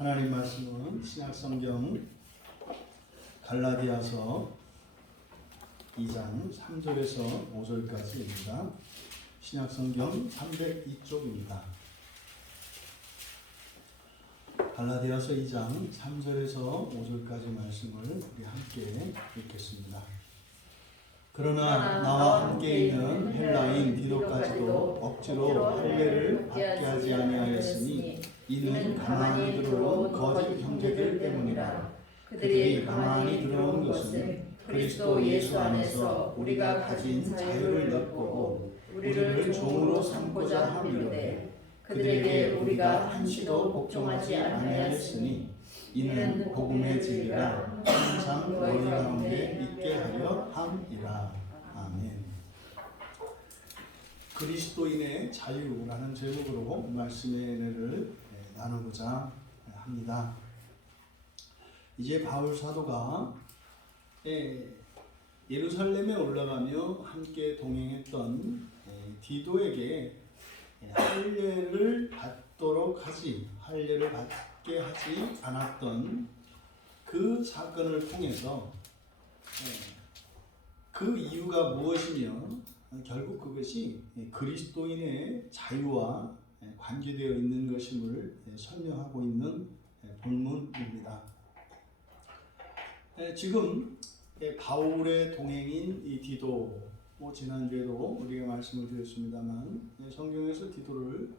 하나님 말씀은 신약성경 갈라디아서 2장 3절에서 5절까지입니다. 신약성경 302쪽입니다. 갈라디아서 2장 3절에서 5절까지 말씀을 우리 함께 읽겠습니다. 그러나 나와 함께 있는 헬라인 디도까지도 억지로 할례를 받게 하지 아니하였으니 이는 가만히 들어온 거짓 형제들 때문이라. 그들이 가만히 들어온 것은 그리스도 예수 안에서 우리가 가진 자유를 엿보고 우리를 종으로 삼고자 함이로되 그들에게 우리가 한시도 복종하지 아니하였으니 이는 복음의 진리가 항상 너희 가운데 있게 하려 함이라. 아멘. 그리스도인의 자유라는 제목으로 말씀의 은혜를 나누고자 합니다. 이제 바울 사도가 예루살렘에 올라가며 함께 동행했던 디도에게 할례를 받게 하지 않았던 그 사건을 통해서 그 이유가 무엇이며 결국 그것이 그리스도인의 자유와 관계되어 있는 것임을 설명하고 있는 본문입니다. 지금 바울의 동행인 이 디도, 지난주에도 우리가 말씀을 드렸습니다만 성경에서 디도를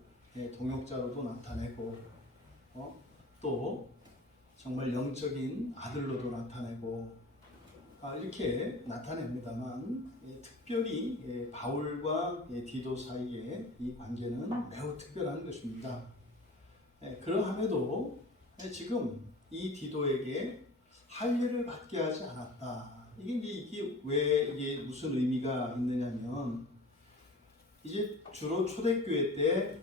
동역자로도 나타내고 또 정말 영적인 아들로도 나타내고 이렇게 나타냅니다만 특별히 바울과 디도 사이의 이 관계는 매우 특별한 것입니다. 그러함에도 지금 이 디도에게 할례를 받게 하지 않았다. 이게 왜 무슨 의미가 있느냐면 이제 주로 초대교회 때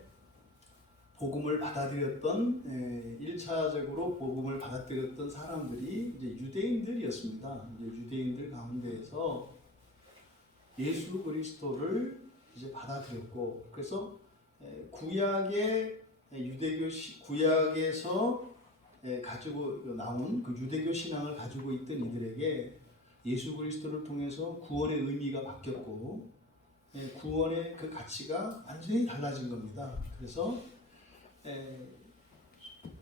복음을 받아들였던 1차적으로 복음을 받아들였던 사람들이 이제 유대인들이었습니다. 이제 유대인들 가운데에서 예수 그리스도를 이제 받아들였고, 그래서 구약의 구약에서 가지고 나온 그 유대교 신앙을 가지고 있던 이들에게 예수 그리스도를 통해서 구원의 의미가 바뀌었고 구원의 그 가치가 완전히 달라진 겁니다. 그래서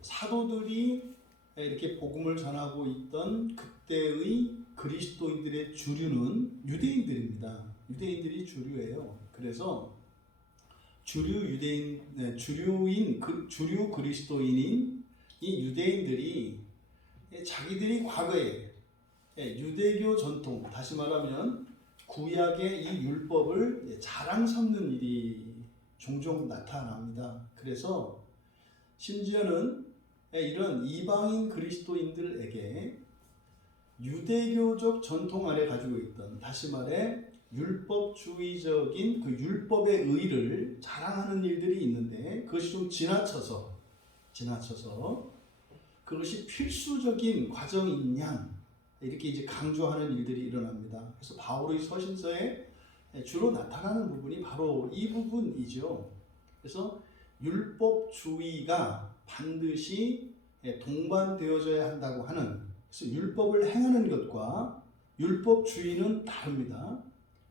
사도들이 이렇게 복음을 전하고 있던 그때의 그리스도인들의 주류는 유대인들입니다. 유대인들이 주류예요. 그래서 주류 그리스도인인 이 유대인들이 자기들이 과거에 유대교 전통, 다시 말하면 구약의 이 율법을 자랑 삼는 일이 종종 나타납니다. 그래서 심지어는 이런 이방인 그리스도인들에게 유대교적 전통 아래 가지고 있던, 다시 말해 율법주의적인 그 율법의 의를 자랑하는 일들이 있는데 그것이 좀 지나쳐서 그것이 필수적인 과정인 양 이렇게 이제 강조하는 일들이 일어납니다. 그래서 바울의 서신서에 주로 나타나는 부분이 바로 이 부분이죠. 그래서 율법주의가 반드시 동반되어져야 한다고 하는, 그래서 율법을 행하는 것과 율법주의는 다릅니다.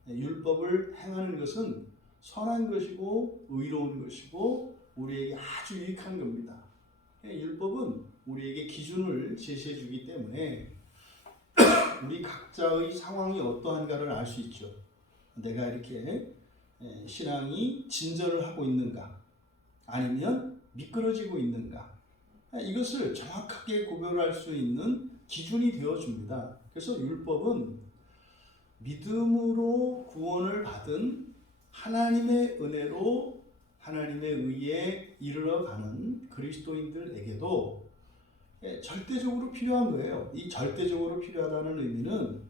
율법을 행하는 것은 선한 것이고 의로운 것이고 우리에게 아주 유익한 겁니다. 율법은 우리에게 기준을 제시해 주기 때문에 우리 각자의 상황이 어떠한가를 알 수 있죠. 내가 이렇게 신앙이 진전을 하고 있는가 아니면 미끄러지고 있는가, 이것을 정확하게 구별할 수 있는 기준이 되어줍니다. 그래서 율법은 믿음으로 구원을 받은 하나님의 은혜로 하나님의 의에 이르러가는 그리스도인들에게도 절대적으로 필요한 거예요. 이 절대적으로 필요하다는 의미는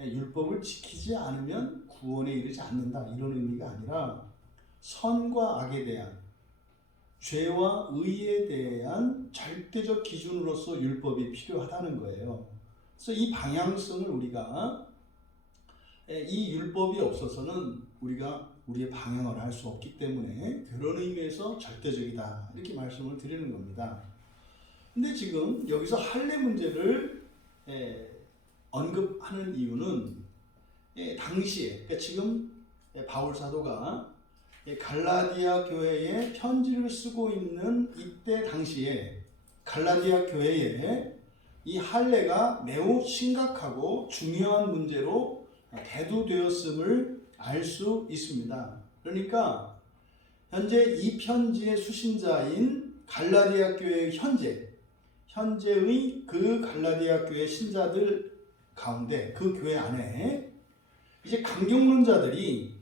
율법을 지키지 않으면 구원에 이르지 않는다 이런 의미가 아니라 선과 악에 대한, 죄와 의에 대한 절대적 기준으로서 율법이 필요하다는 거예요. 그래서 이 방향성을 우리가, 이 율법이 없어서는 우리가 우리의 방향을 알 수 없기 때문에 그런 의미에서 절대적이다 이렇게 말씀을 드리는 겁니다. 근데 지금 여기서 할례 문제를 언급하는 이유는 당시에, 그러니까 지금 바울 사도가 갈라디아 교회에 편지를 쓰고 있는 이때 당시에 갈라디아 교회에 이 할례가 매우 심각하고 중요한 문제로 대두되었음을 알 수 있습니다. 그러니까 현재 이 편지의 수신자인 갈라디아 교회의 현재의 그 갈라디아 교회 신자들 가운데, 그 교회 안에 이제 강경론자들이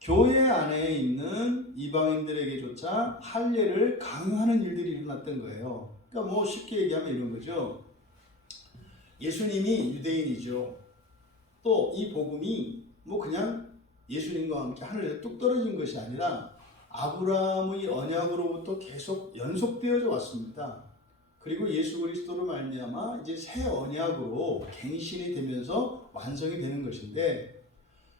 교회 안에 있는 이방인들에게조차 할례를 강요하는 일들이 일어났던 거예요. 그러니까 뭐 쉽게 얘기하면 이런 거죠. 예수님이 유대인이죠. 또 이 복음이 뭐 그냥 예수님과 함께 하늘에 뚝 떨어진 것이 아니라 아브라함의 언약으로부터 계속 연속되어져 왔습니다. 그리고 예수 그리스도로 말미암아 이제 새 언약으로 갱신이 되면서 완성이 되는 것인데,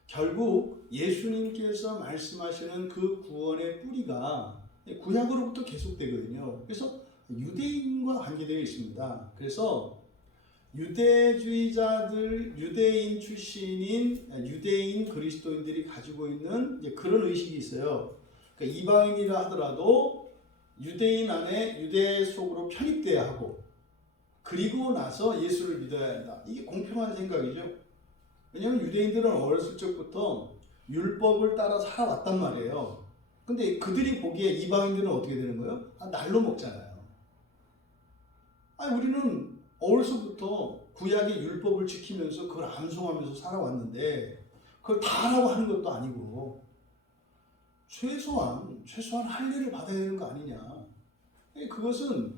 결국 예수님께서 말씀하시는 그 구원의 뿌리가 구약으로부터 계속되거든요. 그래서 유대인과 관계되어 있습니다. 그래서 유대주의자들, 유대인 출신인 유대인 그리스도인들이 가지고 있는 그런 의식이 있어요. 그러니까 이방인이라 하더라도 유대인 안에 유대 속으로 편입돼야 하고, 그리고 나서 예수를 믿어야 한다. 이게 공평한 생각이죠. 왜냐하면 유대인들은 어렸을 적부터 율법을 따라 살아왔단 말이에요. 근데 그들이 보기에 이방인들은 어떻게 되는 거예요? 날로 먹잖아요. 우리는 어려서부터 구약의 율법을 지키면서 그걸 암송하면서 살아왔는데 그걸 다 하라고 하는 것도 아니고 최소한 할례를 받아야 되는 거 아니냐. 그것은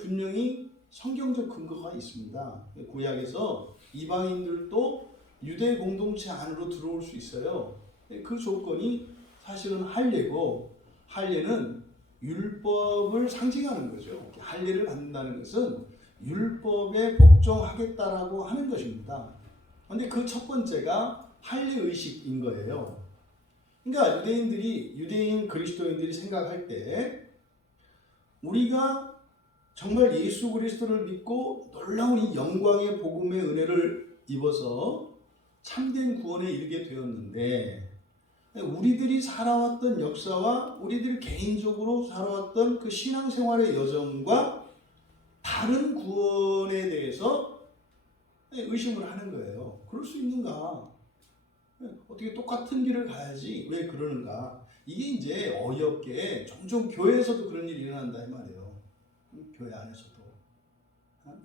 분명히 성경적 근거가 있습니다. 구약에서 이방인들도 유대 공동체 안으로 들어올 수 있어요. 그 조건이 사실은 할례고, 할례는 율법을 상징하는 거죠. 할례를 받는다는 것은 율법에 복종하겠다라고 하는 것입니다. 그런데 그 첫 번째가 할례 의식인 거예요. 그러니까 유대인 그리스도인들이 생각할 때 우리가 정말 예수 그리스도를 믿고 놀라운 이 영광의 복음의 은혜를 입어서 참된 구원에 이르게 되었는데, 우리들이 살아왔던 역사와 우리들 개인적으로 살아왔던 그 신앙생활의 여정과 다른 구원에 대해서 의심을 하는 거예요. 그럴 수 있는가? 어떻게 똑같은 길을 가야지 왜 그러는가? 이게 이제 어이없게 종종 교회에서도 그런 일이 일어난다 이 말이에요. 교회 안에서도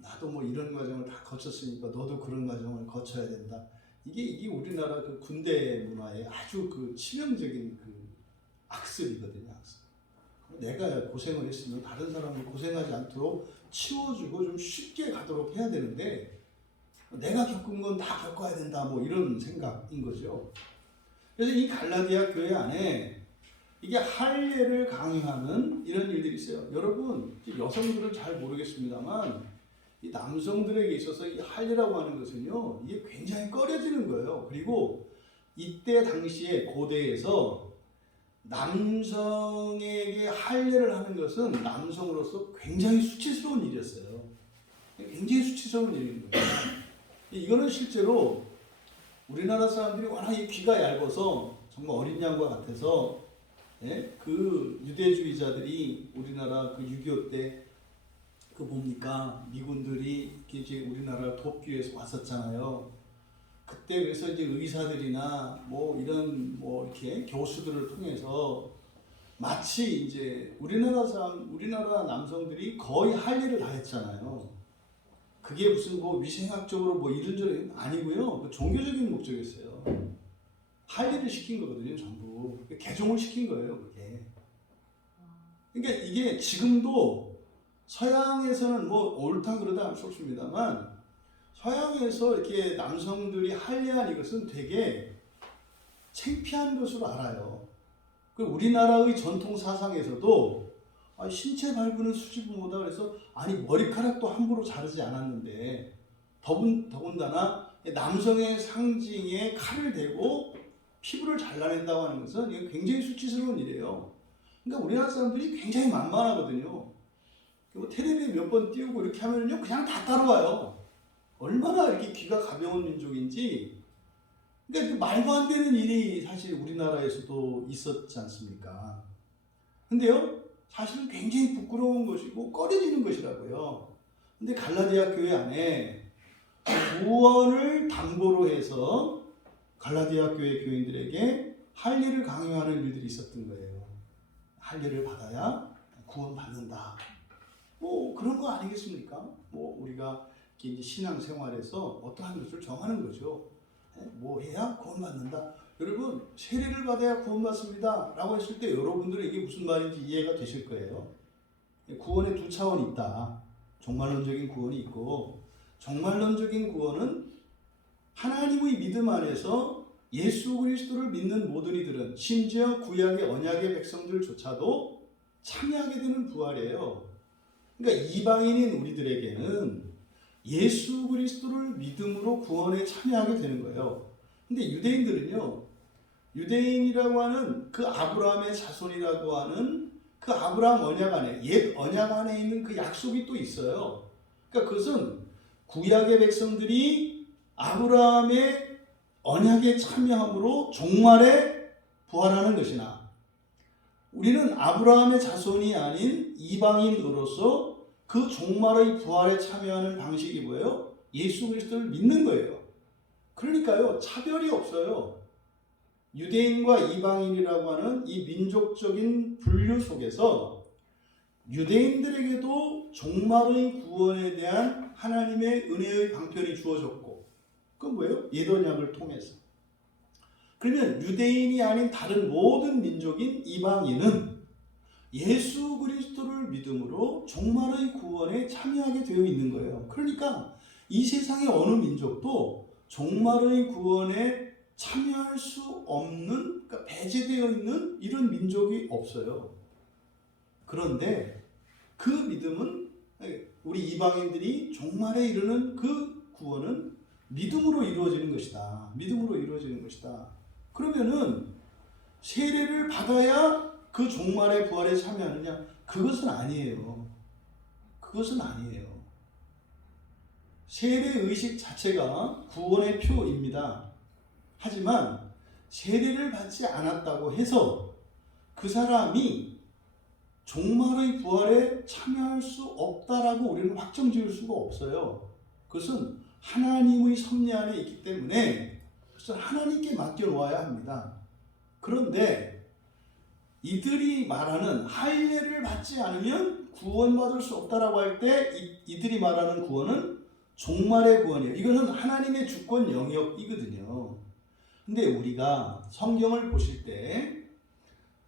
나도 뭐 이런 과정을 다 거쳤으니까 너도 그런 과정을 거쳐야 된다. 이게 우리나라 그 군대 문화의 아주 그 치명적인 그 악습이거든요. 악습. 내가 고생을 했으면 다른 사람이 고생하지 않도록 치워주고 좀 쉽게 가도록 해야 되는데 내가 겪은 건 다 겪어야 된다, 뭐 이런 생각인 거죠. 그래서 이 갈라디아 교회 안에 이게 할례를 강요하는 이런 일들이 있어요. 여러분, 여성들은 잘 모르겠습니다만 이 남성들에게 있어서 이 할례라고 하는 것은요, 이게 굉장히 꺼려지는 거예요. 그리고 이때 당시에 고대에서 남성에게 할례를 하는 것은 남성으로서 굉장히 수치스러운 일이었어요. 굉장히 수치스러운 일인 거예요. 이거는 실제로 우리나라 사람들이 워낙 귀가 얇아서 정말 어린 양과 같아서, 그 유대주의자들이 우리나라 그 6.25 때 그 뭡니까? 미군들이 이제 우리나라를 돕기 위해서 왔었잖아요. 그때 그래서 이제 의사들이나 뭐 이런 뭐 이렇게 교수들을 통해서 마치 이제 우리나라 남성들이 거의 할례를 다 했잖아요. 그게 무슨 뭐 위생학적으로 뭐 이런저런 아니고요. 그 종교적인 목적이었어요. 할례를 시킨 거거든요, 전부. 개종을 시킨 거예요, 그게. 그러니까 이게 지금도 서양에서는 뭐 옳다 그러다 할 수 없습니다만 서양에서 이렇게 남성들이 할례한 이것은 되게 창피한 것으로 알아요. 그 우리나라의 전통 사상에서도 신체 발부는 수지부모다 그래서 머리카락도 함부로 자르지 않았는데 더군다나 남성의 상징에 칼을 대고 피부를 잘라낸다고 하는 것은 굉장히 수치스러운 일이에요. 그러니까 우리나라 사람들이 굉장히 만만하거든요. 텔레비에 몇 번 띄우고 이렇게 하면요 그냥 다 따라와요. 얼마나 이렇게 귀가 가벼운 민족인지. 그러니까 말도 안 되는 일이 사실 우리나라에서도 있었지 않습니까? 근데요 사실은 굉장히 부끄러운 것이고 꺼려지는 것이라고요. 근데 갈라디아 교회 안에 구원을 담보로 해서 갈라디아 교회 교인들에게 할례를 강요하는 일들이 있었던 거예요. 할례를 받아야 구원받는다. 뭐 그런 거 아니겠습니까? 뭐 우리가 이제 신앙생활에서 어떠한 것을 정하는 거죠. 뭐 해야 구원받는다. 여러분 세례를 받아야 구원받습니다 라고 했을 때 여러분들은 이게 무슨 말인지 이해가 되실 거예요. 구원의 두 차원이 있다. 종말론적인 구원이 있고, 종말론적인 구원은 하나님의 믿음 안에서 예수 그리스도를 믿는 모든 이들은 심지어 구약의 언약의 백성들조차도 참여하게 되는 부활이에요. 그러니까 이방인인 우리들에게는 예수 그리스도를 믿음으로 구원에 참여하게 되는 거예요. 근데 유대인들은요, 유대인이라고 하는 그 아브라함의 자손이라고 하는 그 아브라함 언약 안에, 옛 언약 안에 있는 그 약속이 또 있어요. 그러니까 그것은 구약의 백성들이 아브라함의 언약에 참여함으로 종말에 부활하는 것이나, 우리는 아브라함의 자손이 아닌 이방인으로서 그 종말의 부활에 참여하는 방식이 뭐예요? 예수 그리스도를 믿는 거예요. 그러니까요, 차별이 없어요. 유대인과 이방인이라고 하는 이 민족적인 분류 속에서 유대인들에게도 종말의 구원에 대한 하나님의 은혜의 방편이 주어졌고, 그건 뭐예요? 옛 언약을 통해서. 그러면 유대인이 아닌 다른 모든 민족인 이방인은 예수 그리스도를 믿음으로 종말의 구원에 참여하게 되어 있는 거예요. 그러니까 이 세상의 어느 민족도 종말의 구원에 참여할 수 없는, 그러니까 배제되어 있는 이런 민족이 없어요. 그런데 그 믿음은, 우리 이방인들이 종말에 이르는 그 구원은 믿음으로 이루어지는 것이다. 믿음으로 이루어지는 것이다. 그러면은 세례를 받아야 그 종말의 부활에 참여하느냐? 그것은 아니에요. 그것은 아니에요. 세례 의식 자체가 구원의 표입니다. 하지만 세례를 받지 않았다고 해서 그 사람이 종말의 부활에 참여할 수 없다라고 우리는 확정 지을 수가 없어요. 그것은 하나님의 섭리 안에 있기 때문에 그것을 하나님께 맡겨놓아야 합니다. 그런데 이들이 말하는 할례를 받지 않으면 구원받을 수 없다라고 할 때 이들이 말하는 구원은 종말의 구원이에요. 이거는 하나님의 주권 영역이거든요. 근데 우리가 성경을 보실 때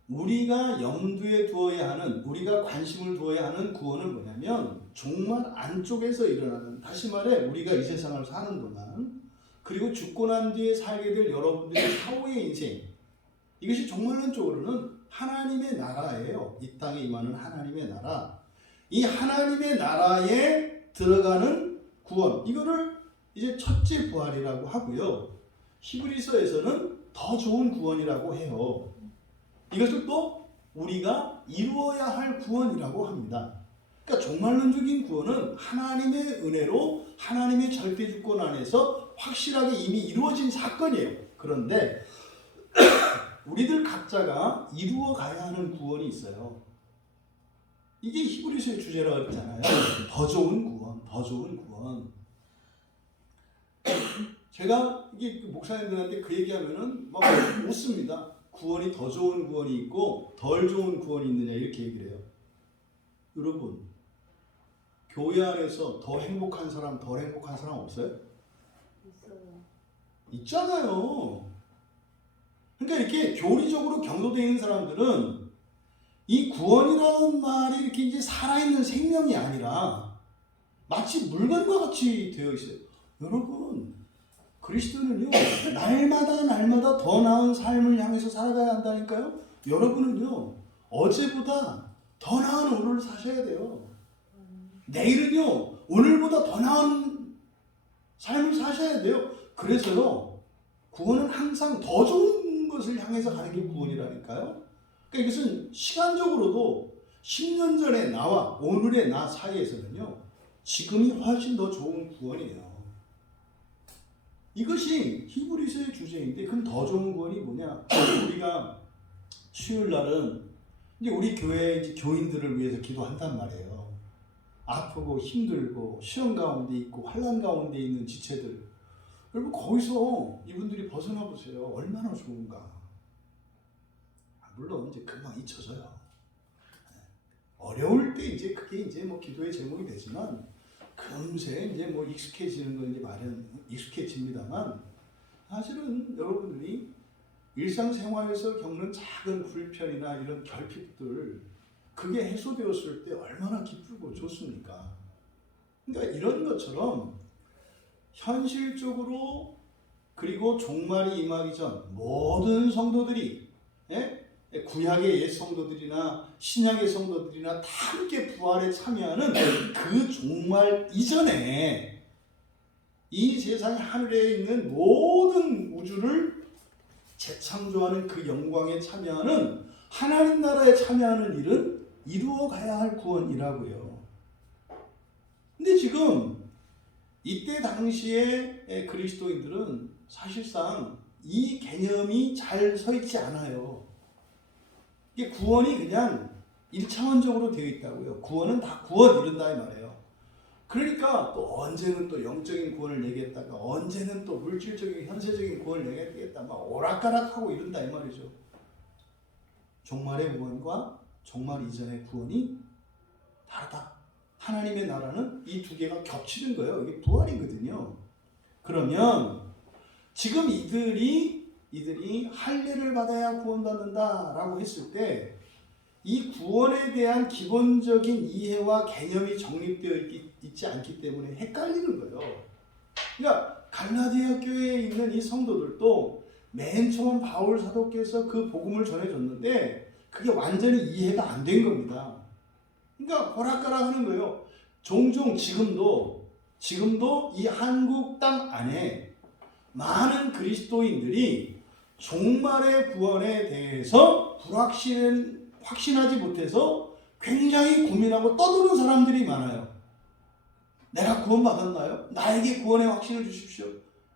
우리가 염두에 두어야 하는, 우리가 관심을 두어야 하는 구원은 뭐냐면 종말 안쪽에서 일어나는, 다시 말해 우리가 이 세상을 사는 동안, 그리고 죽고 난 뒤에 살게 될 여러분들의 사후의 인생, 이것이 종말론적으로는 하나님의 나라예요. 이 땅에 임하는 하나님의 나라. 이 하나님의 나라에 들어가는 구원, 이거를 이제 첫째 부활이라고 하고요. 히브리서에서는 더 좋은 구원이라고 해요. 이것을 또 우리가 이루어야 할 구원이라고 합니다. 그러니까 종말론적인 구원은 하나님의 은혜로 하나님의 절대 주권 안에서 확실하게 이미 이루어진 사건이에요. 그런데 우리들 각자가 이루어 가야 하는 구원이 있어요. 이게 히브리서의 주제라고 했잖아요. 더 좋은 구원, 더 좋은 구원. 제가 이게 목사님들한테 그 얘기하면은 막 웃습니다. 구원이 더 좋은 구원이 있고 덜 좋은 구원이 있느냐 이렇게 얘기를 해요. 여러분, 교회 안에서 더 행복한 사람, 덜 행복한 사람 없어요? 있어요. 있잖아요. 그러니까 이렇게 교리적으로 경도되어 있는 사람들은 이 구원이라는 말이 이렇게 이제 살아있는 생명이 아니라 마치 물건과 같이 되어 있어요. 여러분, 그리스도는요, 날마다 더 나은 삶을 향해서 살아가야 한다니까요. 여러분은요, 어제보다 더 나은 오늘을 사셔야 돼요. 내일은요, 오늘보다 더 나은 삶을 사셔야 돼요. 그래서요, 구원은 항상 더 좋은 것을 향해서 가는 게 구원이라니까요. 그러니까 이것은 시간적으로도 10년 전에 나와 오늘의 나 사이에서는요, 지금이 훨씬 더 좋은 구원이에요. 이것이 히브리서의 주제인데, 그럼 더 좋은 구원이 뭐냐? 우리가 수요일 날은 이제 우리 교회 이제 교인들을 위해서 기도한단 말이에요. 아프고 힘들고 시험 가운데 있고 환난 가운데 있는 지체들, 여러분 거기서 이분들이 벗어나 보세요. 얼마나 좋은가. 물론 이제 금방 잊혀져요. 어려울 때 이제 그게 이제 뭐 기도의 제목이 되지만, 금세 이제 뭐 익숙해지는 건 이제 익숙해집니다만, 사실은 여러분들이 일상생활에서 겪는 작은 불편이나 이런 결핍들, 그게 해소되었을 때 얼마나 기쁘고 좋습니까? 그러니까 이런 것처럼 현실적으로, 그리고 종말이 임하기 전 모든 성도들이, 구약의 옛 성도들이나 신약의 성도들이나 다 함께 부활에 참여하는 그 종말 이전에 이 세상 하늘에 있는 모든 우주를 재창조하는 그 영광에 참여하는, 하나님 나라에 참여하는 일은 이루어 가야 할 구원이라고요. 근데 지금 이때 당시에 그리스도인들은 사실상 이 개념이 잘 서 있지 않아요. 이게 구원이 그냥 1차원적으로 되어 있다고요. 구원은 다 구원 이른다 이 말이에요. 그러니까 또 언제는 또 영적인 구원을 얘기했다가 언제는 또 물질적인 현세적인 구원을 얘기했다, 막 오락가락하고 이른다 이 말이죠. 종말의 구원과 종말 이전의 구원이 다르다. 하나님의 나라는 이 두 개가 겹치는 거예요. 이게 부활이거든요. 그러면 지금 이들이 할례를 받아야 구원받는다라고 했을 때, 이 구원에 대한 기본적인 이해와 개념이 정립되어 있지 않기 때문에 헷갈리는 거예요. 그러니까 갈라디아 교회에 있는 이 성도들도 맨 처음 바울 사도께서 그 복음을 전해줬는데 그게 완전히 이해가 안 된 겁니다. 그러니까 호락가락 하는 거예요. 종종 지금도 이 한국 땅 안에 많은 그리스도인들이 종말의 구원에 대해서 확신하지 못해서 굉장히 고민하고 떠드는 사람들이 많아요. 내가 구원받았나요? 나에게 구원의 확신을 주십시오.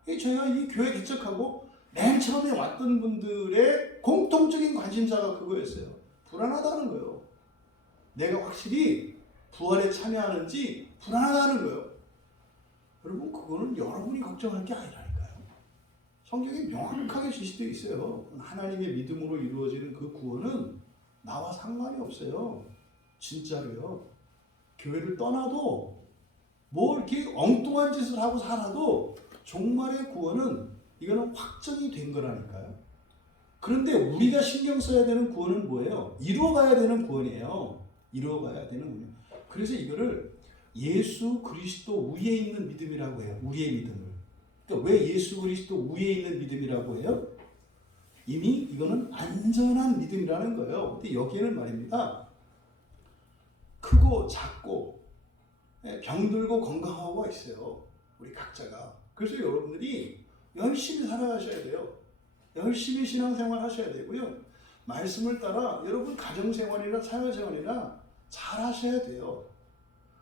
저희가 이 교회 개척하고 맨 처음에 왔던 분들의 공통적인 관심사가 그거였어요. 불안하다는 거예요. 내가 확실히 부활에 참여하는지 불안하다는 거예요. 여러분, 그거는 여러분이 걱정할 게 아니라니까요. 성경에 명확하게 지시되어 있어요. 하나님의 믿음으로 이루어지는 그 구원은 나와 상관이 없어요. 진짜로요. 교회를 떠나도 뭐 이렇게 엉뚱한 짓을 하고 살아도 종말의 구원은 이거는 확정이 된 거라니까요. 그런데 우리가 신경 써야 되는 구원은 뭐예요? 이루어가야 되는 구원이에요. 이루어가야 되는 구원. 그래서 이거를 예수 그리스도 위에 있는 믿음이라고 해요. 우리의 믿음을. 그러니까 왜 예수 그리스도 위에 있는 믿음이라고 해요? 이미 이거는 안전한 믿음이라는 거예요. 근데 여기에는 말입니다, 크고 작고 병들고 건강하고가 있어요. 우리 각자가. 그래서 여러분들이 열심히 살아가셔야 돼요. 열심히 신앙생활 하셔야 되고요. 말씀을 따라 여러분 가정생활이나 사회생활이나 잘 하셔야 돼요.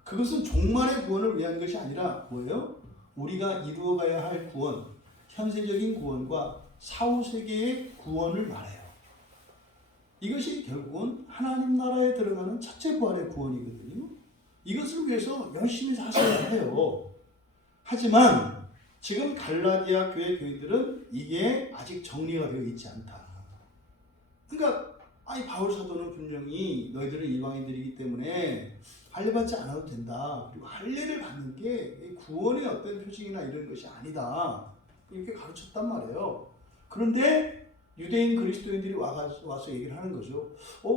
그것은 종말의 구원을 위한 것이 아니라 뭐예요? 우리가 이루어가야 할 구원, 현세적인 구원과 사후세계의 구원을 말해요. 이것이 결국은 하나님 나라에 들어가는 첫째 부활의 구원이거든요. 이것을 위해서 열심히 사셔야 해요. 하지만 지금 갈라디아 교회 교인들은 이게 아직 정리가 되어 있지 않다. 그러니까 바울 사도는 분명히 너희들은 이방인들이기 때문에 할례 받지 않아도 된다. 그리고 할례를 받는 게 구원의 어떤 표징이나 이런 것이 아니다. 이렇게 가르쳤단 말이에요. 그런데 유대인 그리스도인들이 와서 얘기를 하는 거죠.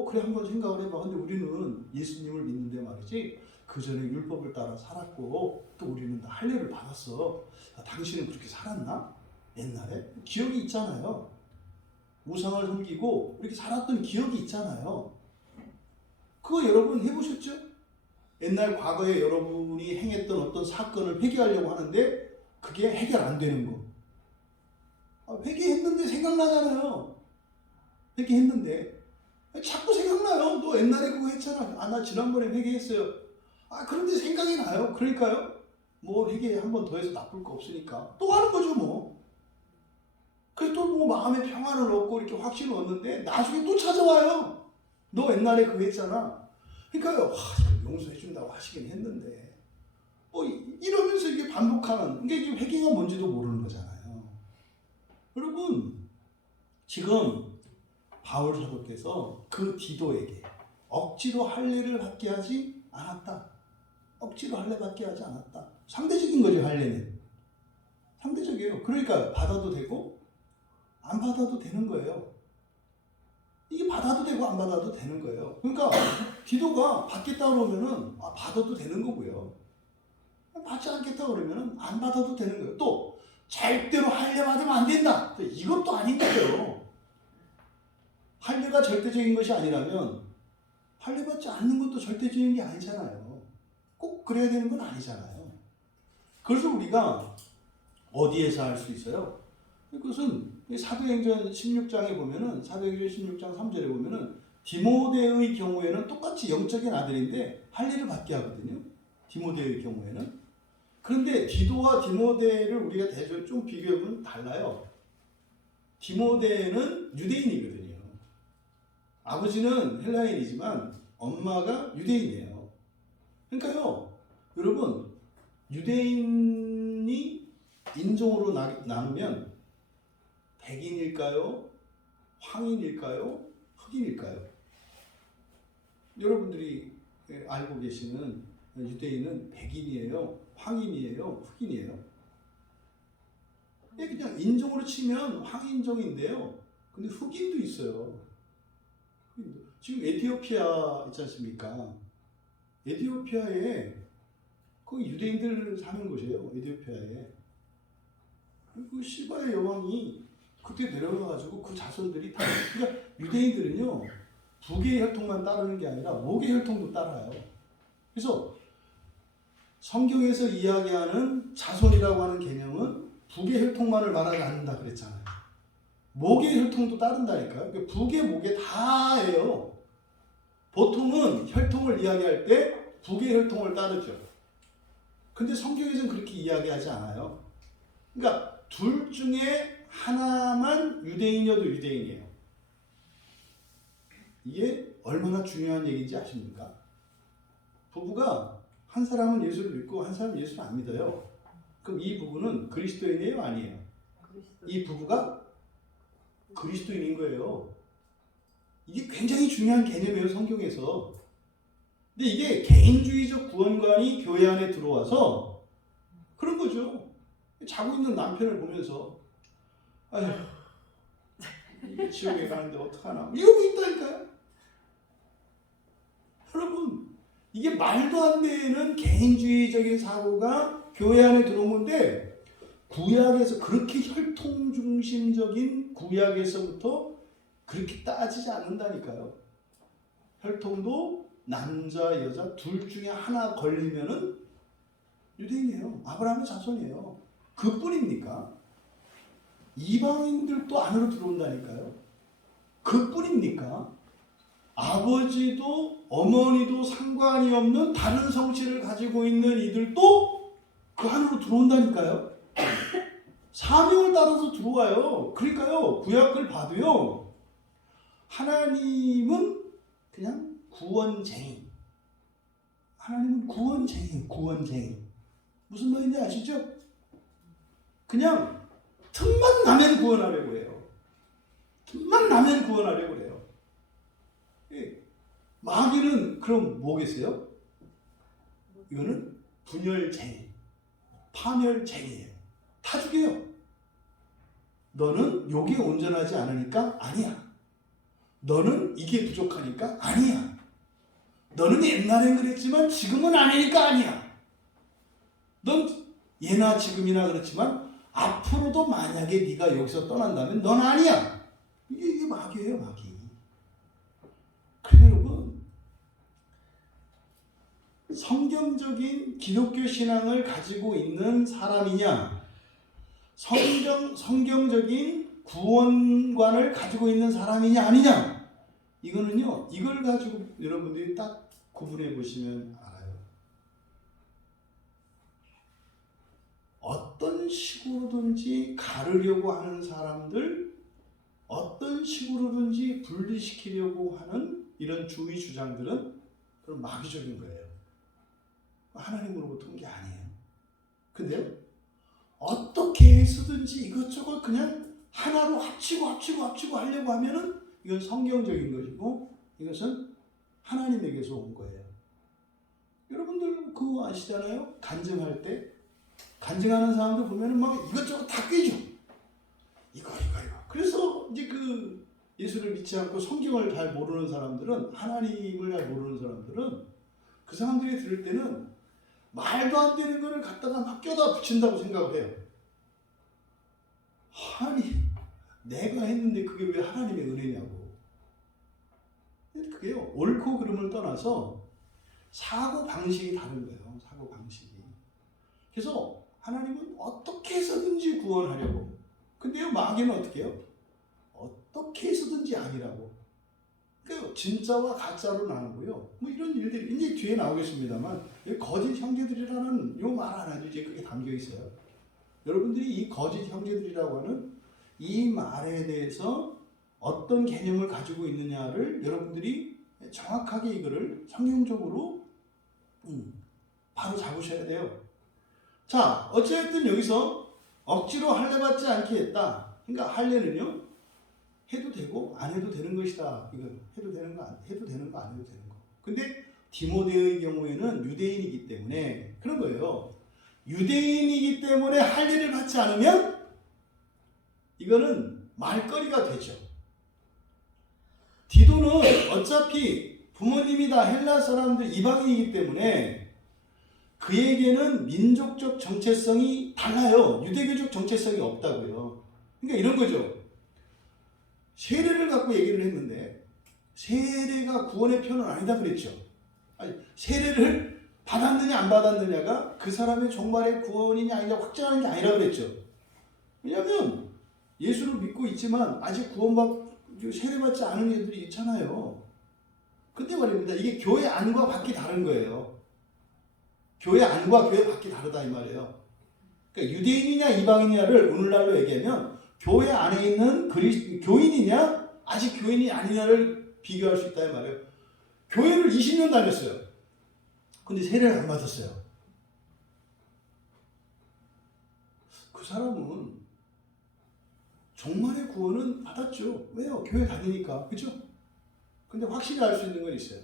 그래 한번 생각을 해봐. 근데 우리는 예수님을 믿는데 말이지, 그 전에 율법을 따라 살았고 또 우리는 다 할례를 받았어. 당신은 그렇게 살았나? 옛날에? 기억이 있잖아요. 우상을 섬기고 이렇게 살았던 기억이 있잖아요. 그거 여러분 해보셨죠? 옛날 과거에 여러분이 행했던 어떤 사건을 회개하려고 하는데 그게 해결 안 되는 거. 회개했는데 생각나잖아요. 회개했는데 자꾸 생각나요. 너 옛날에 그거 했잖아. 아, 나 지난번에 회개했어요. 아, 그런데 생각이 나요. 그러니까요. 뭐 회개 한 번 더 해서 나쁠 거 없으니까 또 하는 거죠 뭐. 그래서 또 뭐 마음의 평안을 얻고 이렇게 확신을 얻는데 나중에 또 찾아와요. 너 옛날에 그거 했잖아. 그러니까요. 용서해 준다고 하시긴 했는데 뭐 이러면서 이게 반복하는, 그러니까 이게 회개가 뭔지도 모르는 거잖아요. 여러분, 지금 바울 사도께서 그 디도에게 억지로 할례를 받게 하지 않았다. 억지로 할례 받게 하지 않았다. 상대적인 거죠. 할례는 상대적이에요. 그러니까 받아도 되고 안 받아도 되는 거예요. 이게 받아도 되고 안 받아도 되는 거예요. 그러니까 디도가 받겠다 그러면은 받아도 되는 거고요. 받지 않겠다 그러면은 안 받아도 되는 거예요. 또 절대로 할례 받으면 안 된다. 이것도 아닌 거예요. 할례가 절대적인 것이 아니라면 할례 받지 않는 것도 절대적인 게 아니잖아요. 꼭 그래야 되는 건 아니잖아요. 그래서 우리가 어디에서 할 수 있어요? 그것은 사도행전 16장에 보면은, 사도행전 16장 3절에 보면은 디모데의 경우에는 똑같이 영적인 아들인데 할례를 받게 하거든요. 디모데의 경우에는. 그런데 디도와 디모데를 우리가 대조를 좀 비교해보면 달라요. 디모데는 유대인이거든요. 아버지는 헬라인이지만 엄마가 유대인이에요. 그러니까요, 여러분, 유대인이 인종으로 나누면 백인일까요? 황인일까요? 흑인일까요? 여러분들이 알고 계시는 유대인은 백인이에요? 황인이에요? 흑인이에요? 그냥 인종으로 치면 황인종인데요. 근데 흑인도 있어요. 지금 에티오피아 있지 않습니까? 에티오피아에 그 유대인들 사는 곳이에요. 에티오피아에. 그 시바의 여왕이 그때 내려가가지고 그 자손들이 다, 그러니까 유대인들은요, 북의 혈통만 따르는 게 아니라 목의 혈통도 따라요. 그래서 성경에서 이야기하는 자손이라고 하는 개념은 북의 혈통만을 말하지 않는다 그랬잖아요. 목의 혈통도 따른다니까요. 그러니까 북의 목에 다예요. 보통은 혈통을 이야기할 때 북의 혈통을 따르죠. 근데 성경에서는 그렇게 이야기하지 않아요. 그러니까 둘 중에 하나만 유대인이어도 유대인이에요. 이게 얼마나 중요한 얘기인지 아십니까? 부부가 한 사람은 예수를 믿고 한 사람은 예수를 안 믿어요. 그럼 이 부부는 그리스도인이에요? 아니에요? 이 부부가 그리스도인인 거예요. 이게 굉장히 중요한 개념이에요, 성경에서. 근데 이게 개인주의적 구원관이 교회 안에 들어와서 그런 거죠. 자고 있는 남편을 보면서 아휴, 이게 지옥에 가는데 어떡하나 이러고 있다니까요. 여러분, 이게 말도 안 되는 개인주의적인 사고가 교회 안에 들어오는데, 구약에서 그렇게 혈통 중심적인 구약에서부터 그렇게 따지지 않는다니까요. 혈통도 남자 여자 둘 중에 하나 걸리면은 유대인이에요. 아브라함의 자손이에요. 그뿐입니까? 이방인들도 안으로 들어온다니까요. 그뿐입니까? 아버지도 어머니도 상관이 없는 다른 성씨를 가지고 있는 이들도 그 안으로 들어온다니까요. 사명을 따라서 들어와요. 그러니까요, 구약을 봐도요, 하나님은 그냥 구원쟁이. 하나님은 구원쟁이, 구원쟁이. 무슨 말인지 아시죠? 그냥 틈만 나면 구원하려고 해요. 틈만 나면 구원하려고 해요. 마귀는 그럼 뭐겠어요? 이거는 분열쟁이, 파멸쟁이에요. 다 죽여요. 너는 요게 온전하지 않으니까 아니야. 너는 이게 부족하니까 아니야. 너는 옛날엔 그랬지만 지금은 아니니까 아니야. 넌 예나 지금이나 그렇지만 앞으로도 만약에 네가 여기서 떠난다면 넌 아니야. 이게 마귀예요, 마귀. 그래서 여러분, 성경적인 기독교 신앙을 가지고 있는 사람이냐, 성경적인 구원관을 가지고 있는 사람이냐 아니냐, 이거는요, 이걸 가지고 여러분들이 딱 구분해 보시면 알아요. 어떤 식으로든지 가르려고 하는 사람들, 어떤 식으로든지 분리시키려고 하는 이런 주의 주장들은 그런 마귀적인 거예요. 하나님으로부터 온 게 아니에요. 근데요, 어떻게 해서든지 이것저것 그냥 하나로 합치고 하려고 하면은 이건 성경적인 것이고 이것은 하나님에게서 온 거예요. 여러분들 그거 아시잖아요? 간증할 때 간증하는 사람들 보면은 막 이것저것 다 꿰죠. 이거. 그래서 이제 그 예수를 믿지 않고 성경을 잘 모르는 사람들은, 하나님을 잘 모르는 사람들은 그 사람들이 들을 때는 말도 안 되는 거를 갖다가 막 껴다 붙인다고 생각을 해요. 아니, 내가 했는데 그게 왜 하나님의 은혜냐고. 그게요, 옳고 그름을 떠나서 사고 방식이 다른 거예요. 사고 방식이. 그래서 하나님은 어떻게 해서든지 구원하려고. 근데요, 마귀는 어떻게 해요? 어떻게 해서든지 아니라고. 그러니까 진짜와 가짜로 나누고요. 뭐 이런 일들이 이제 뒤에 나오겠습니다만, 여기 거짓 형제들이라는 요 말 하나도 이제 그게 담겨 있어요. 여러분들이 이 거짓 형제들이라고 하는 이 말에 대해서 어떤 개념을 가지고 있느냐를 여러분들이 정확하게 이거를 성경적으로 바로 잡으셔야 돼요. 자, 어쨌든 여기서 억지로 할례받지 않게 했다. 그러니까 할례는요, 해도 되고 안 해도 되는 것이다. 이거 해도 되는 거, 안 해도 되는 거, 안 해도 되는 거. 근데 디모데의 경우에는 유대인이기 때문에 그런 거예요. 유대인이기 때문에 할례를 받지 않으면 이거는 말거리가 되죠. 디도는 어차피 부모님이 다 헬라 사람들 이방인이기 때문에 그에게는 민족적 정체성이 달라요. 유대교적 정체성이 없다고요. 그러니까 이런 거죠. 세례를 갖고 얘기를 했는데 세례가 구원의 표는 아니다 그랬죠. 아니, 세례를 받았느냐 안 받았느냐가 그 사람의 정말의 구원이냐 아니냐 확정하는 게 아니라 그랬죠. 왜냐하면 예수를 믿고 있지만 아직 세례받지 않은 애들이 있잖아요. 근데 말입니다. 이게 교회 안과 밖이 다른 거예요. 교회 안과 교회 밖이 다르다 이 말이에요. 그러니까 유대인이냐 이방인이냐를 오늘날로 얘기하면 교회 안에 있는 교인이냐 아직 교인이 아니냐를 비교할 수 있다 이 말이에요. 교회를 20년 다녔어요. 근데 세례를 안 받았어요. 그 사람은 정말의 구원은 받았죠. 왜요? 교회 다니니까. 그죠? 근데 확실히 알 수 있는 건 있어요.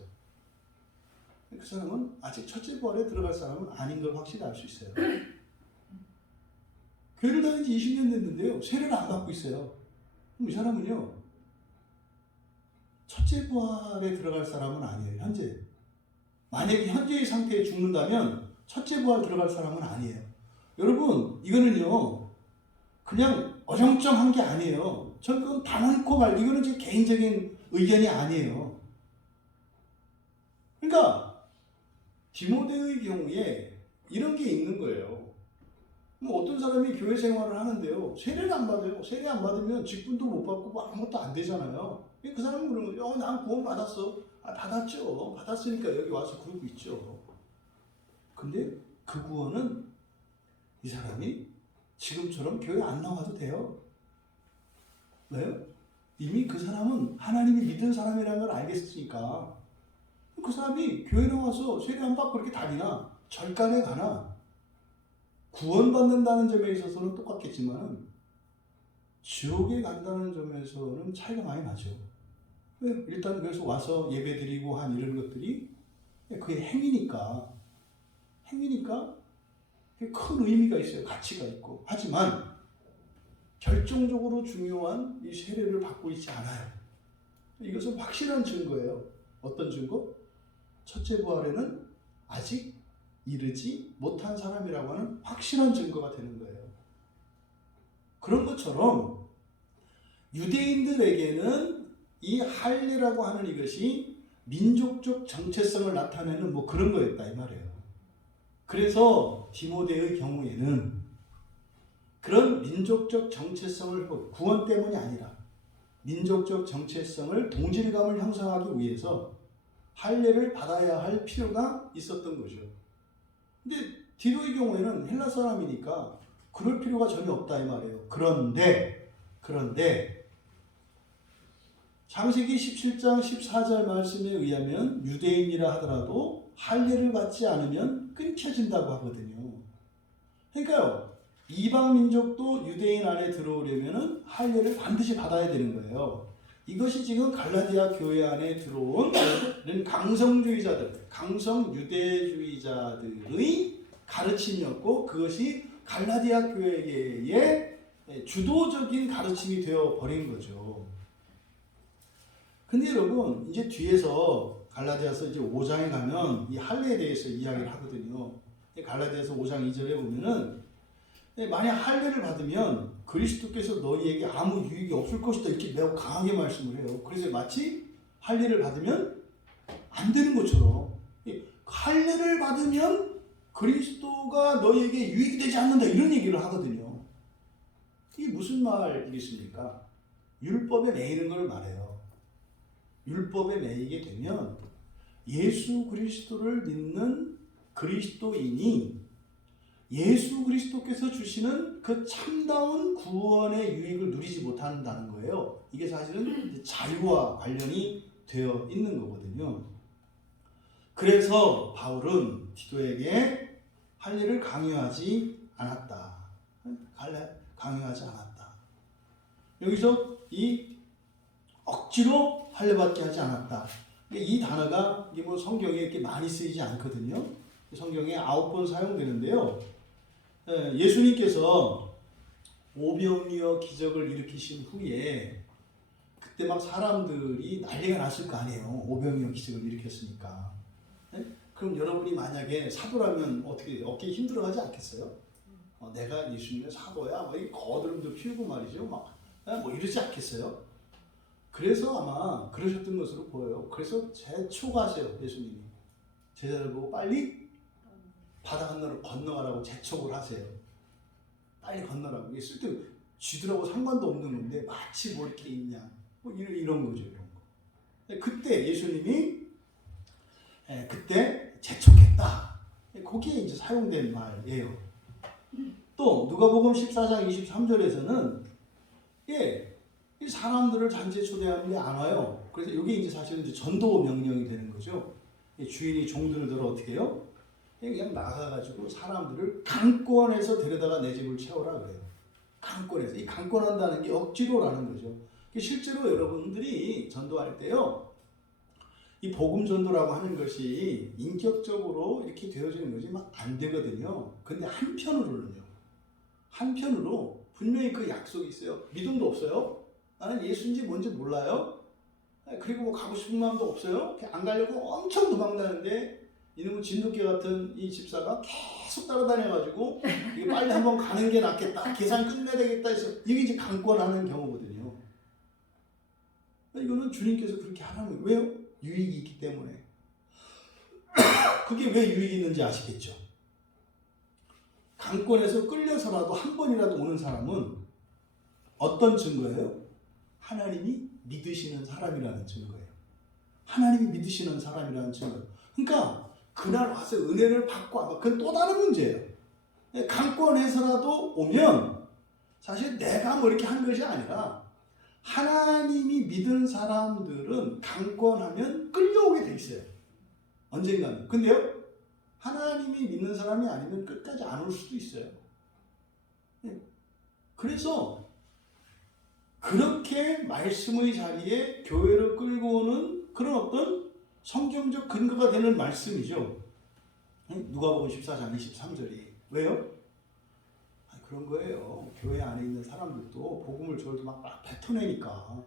그 사람은 아직 첫째 부활에 들어갈 사람은 아닌 걸 확실히 알 수 있어요. 교회를 다닌 지 20년 됐는데요. 세례를 안 받고 있어요. 그럼 이 사람은요, 첫째 부활에 들어갈 사람은 아니에요. 현재. 만약에 현재의 상태에 죽는다면 첫째 부활 들어갈 사람은 아니에요. 여러분, 이거는요, 그냥 어정쩡한 게 아니에요. 전 그건 단언코 이거는 제 개인적인 의견이 아니에요. 그러니까 디모데의 경우에 이런 게 있는 거예요. 뭐 어떤 사람이 교회 생활을 하는데요, 세례를 안 받아요. 세례 안 받으면 직분도 못 받고 뭐 아무것도 안 되잖아요. 그 사람은 그런 거죠. 난 구원 받았어. 받았죠. 받았으니까 여기 와서 그러고 있죠. 근데 그 구원은 이 사람이 지금처럼 교회 안 나와도 돼요. 왜요? 이미 그 사람은 하나님이 믿은 사람이라는 걸 알겠으니까 그 사람이 교회 나와서 세례 안 받고 그렇게 다니나 절간에 가나 구원받는다는 점에 있어서는 똑같겠지만 지옥에 간다는 점에서는 차이가 많이 나죠. 왜? 일단 그래서 와서 예배 드리고 한 이런 것들이 그게 행위니까 큰 의미가 있어요. 가치가 있고. 하지만 결정적으로 중요한 이 세례를 받고 있지 않아요. 이것은 확실한 증거예요. 어떤 증거? 첫째 부활에는 아직 이르지 못한 사람이라고 하는 확실한 증거가 되는 거예요. 그런 것처럼 유대인들에게는 이 할례라고 하는 이것이 민족적 정체성을 나타내는 뭐 그런 거였다 이 말이에요. 그래서 디모데의 경우에는 그런 민족적 정체성을 구원 때문이 아니라 민족적 정체성을 동질감을 형성하기 위해서 할례를 받아야 할 필요가 있었던 거죠. 근데 디도의 경우에는 헬라 사람이니까 그럴 필요가 전혀 없다 이 말이에요. 그런데 창세기 17장 14절 말씀에 의하면 유대인이라 하더라도 할례를 받지 않으면 끊겨진다고 하거든요. 그러니까요, 이방 민족도 유대인 안에 들어오려면 할례를 반드시 받아야 되는 거예요. 이것이 지금 갈라디아 교회 안에 들어온 강성주의자들, 강성 유대주의자들의 가르침이었고, 그것이 갈라디아 교회의 주도적인 가르침이 되어 버린 거죠. 근데 여러분, 이제 뒤에서 갈라디아서 이제 5장에 가면 이 할례에 대해서 이야기를 하거든요. 갈라디아서 5장 2절에 보면은 만약 할례를 받으면 그리스도께서 너희에게 아무 유익이 없을 것이다 이렇게 매우 강하게 말씀을 해요. 그래서 마치 할례를 받으면 안 되는 것처럼, 할례를 받으면 그리스도가 너희에게 유익이 되지 않는다 이런 얘기를 하거든요. 이게 무슨 말이겠습니까? 율법에 매이는 걸 말해요. 율법에 매이게 되면 예수 그리스도를 믿는 그리스도인이 예수 그리스도께서 주시는 그 참다운 구원의 유익을 누리지 못한다는 거예요. 이게 사실은 자유와 관련이 되어 있는 거거든요. 그래서 바울은 디도에게 할례를 강요하지 않았다. 강요하지 않았다. 여기서 이 억지로 할례받게 하지 않았다. 이 단어가 이게 뭐 성경에 이렇게 많이 쓰이지 않거든요. 성경에 9번 사용되는데요. 예수님께서 오병이어 기적을 일으키신 후에 그때 막 사람들이 난리가 났을 거 아니에요. 오병이어 기적을 일으켰으니까. 그럼 여러분이 만약에 사도라면 어떻게 어깨 힘들어하지 않겠어요? 내가 예수님의 사도야, 뭐 이 거드름도 피우고 말이죠, 막 뭐 이러지 않겠어요? 그래서 아마 그러셨던 것으로 보여요. 그래서 재촉하세요, 예수님이. 제자들 보고 빨리 바다 건너가라고 재촉을 하세요. 빨리 건너라고. 이게 쓸데없이 쥐들하고 상관도 없는 건데 마치 뭐 이렇게 있냐, 뭐 이런 거죠, 이런 거. 그때 예수님이 그때 재촉했다. 거기에 이제 사용된 말이에요. 또 누가복음 14장 23절에서는 이 사람들을 잔치에 초대하는데 안 와요. 그래서 이게 이제 사실은 이제 전도 명령이 되는 거죠. 주인이 종들을 들어 어떻게 해요? 그냥 나가가지고 사람들을 강권해서 데려다가 내 집을 채워라 그래요. 강권해서. 이 강권한다는 게 억지로라는 거죠. 실제로 여러분들이 전도할 때요, 이 복음 전도라고 하는 것이 인격적으로 이렇게 되어지는 것이 막 안 되거든요. 근데 한편으로 분명히 그 약속이 있어요. 믿음도 없어요. 나는 예수인지 뭔지 몰라요. 그리고 뭐 가고 싶은 마음도 없어요. 안 가려고 엄청 도망다니는데 이놈의 진돗개 같은 이 집사가 계속 따라다녀가지고 이게 빨리 한번 가는 게 낫겠다, 계산 끝내야 되겠다 해서 이게 이제 강권하는 경우거든요. 이거는 주님께서 그렇게 하라는 거예요. 왜요? 유익이 있기 때문에. 그게 왜 유익이 있는지 아시겠죠? 강권에서 끌려서라도 한 번이라도 오는 사람은 어떤 증거예요? 하나님이 믿으시는 사람이라는 증거예요. 하나님이 믿으시는 사람이라는 증거예요. 그러니까 그날 와서 은혜를 받고, 그건 또 다른 문제예요. 강권해서라도 오면 사실 내가 뭐 이렇게 한 것이 아니라 하나님이 믿은 사람들은 강권하면 끌려오게 돼 있어요. 언젠가는. 근데요, 하나님이 믿는 사람이 아니면 끝까지 안 올 수도 있어요. 그래서 그렇게 말씀의 자리에 교회를 끌고 오는 그런 어떤 성경적 근거가 되는 말씀이죠. 누가복음 14장 23절이. 왜요? 그런 거예요. 교회 안에 있는 사람들도 복음을 저렇게 막 뱉어내니까.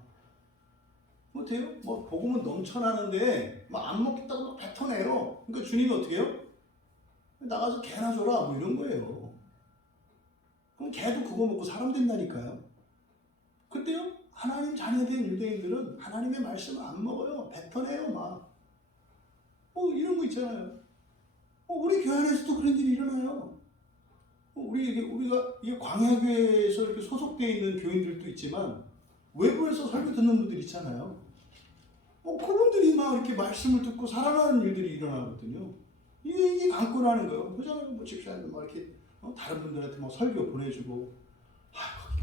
뭐 돼요? 뭐 복음은 넘쳐나는데 막 안 먹겠다고 막 뱉어내요. 그러니까 주님이 어떻게 해요? 나가서 개나 줘라, 뭐 이런 거예요. 그럼 개도 그거 먹고 사람 된다니까요. 그때요, 하나님 자녀된 유대인들은 하나님의 말씀을 안 먹어요. 뱉어내요, 막. 이런 거 있잖아요. 우리 교회 안에서도 그런 일이 일어나요. 우리가 이게 광야교회에서 이렇게 소속되어 있는 교인들도 있지만, 외부에서 설교 듣는 분들 있잖아요. 그분들이 막 이렇게 말씀을 듣고 살아나는 일들이 일어나거든요. 이게 강권하는 거예요. 그잖아요. 집사님들 막 이렇게 다른 분들한테 막 설교 보내주고,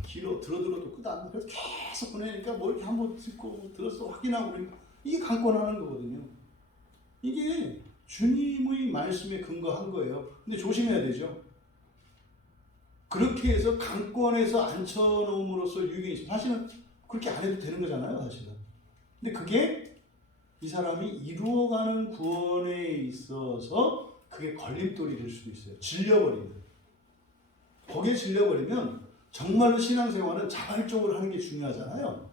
길어 들어도 끝안 나. 그래서 계속 보내니까 뭐 이렇게 한번 듣고 들었어 확인하고 그러니까 이게 강권하는 거거든요. 이게 주님의 말씀에 근거한 거예요. 근데 조심해야 되죠. 그렇게 해서 강권해서 앉혀놓음으로써 유익이 있어요. 사실은 그렇게 안 해도 되는 거잖아요, 사실은. 근데 그게 이 사람이 이루어가는 구원에 있어서 그게 걸림돌이 될 수도 있어요. 질려버리면. 거기에 질려버리면 정말로 신앙생활은 자발적으로 하는 게 중요하잖아요.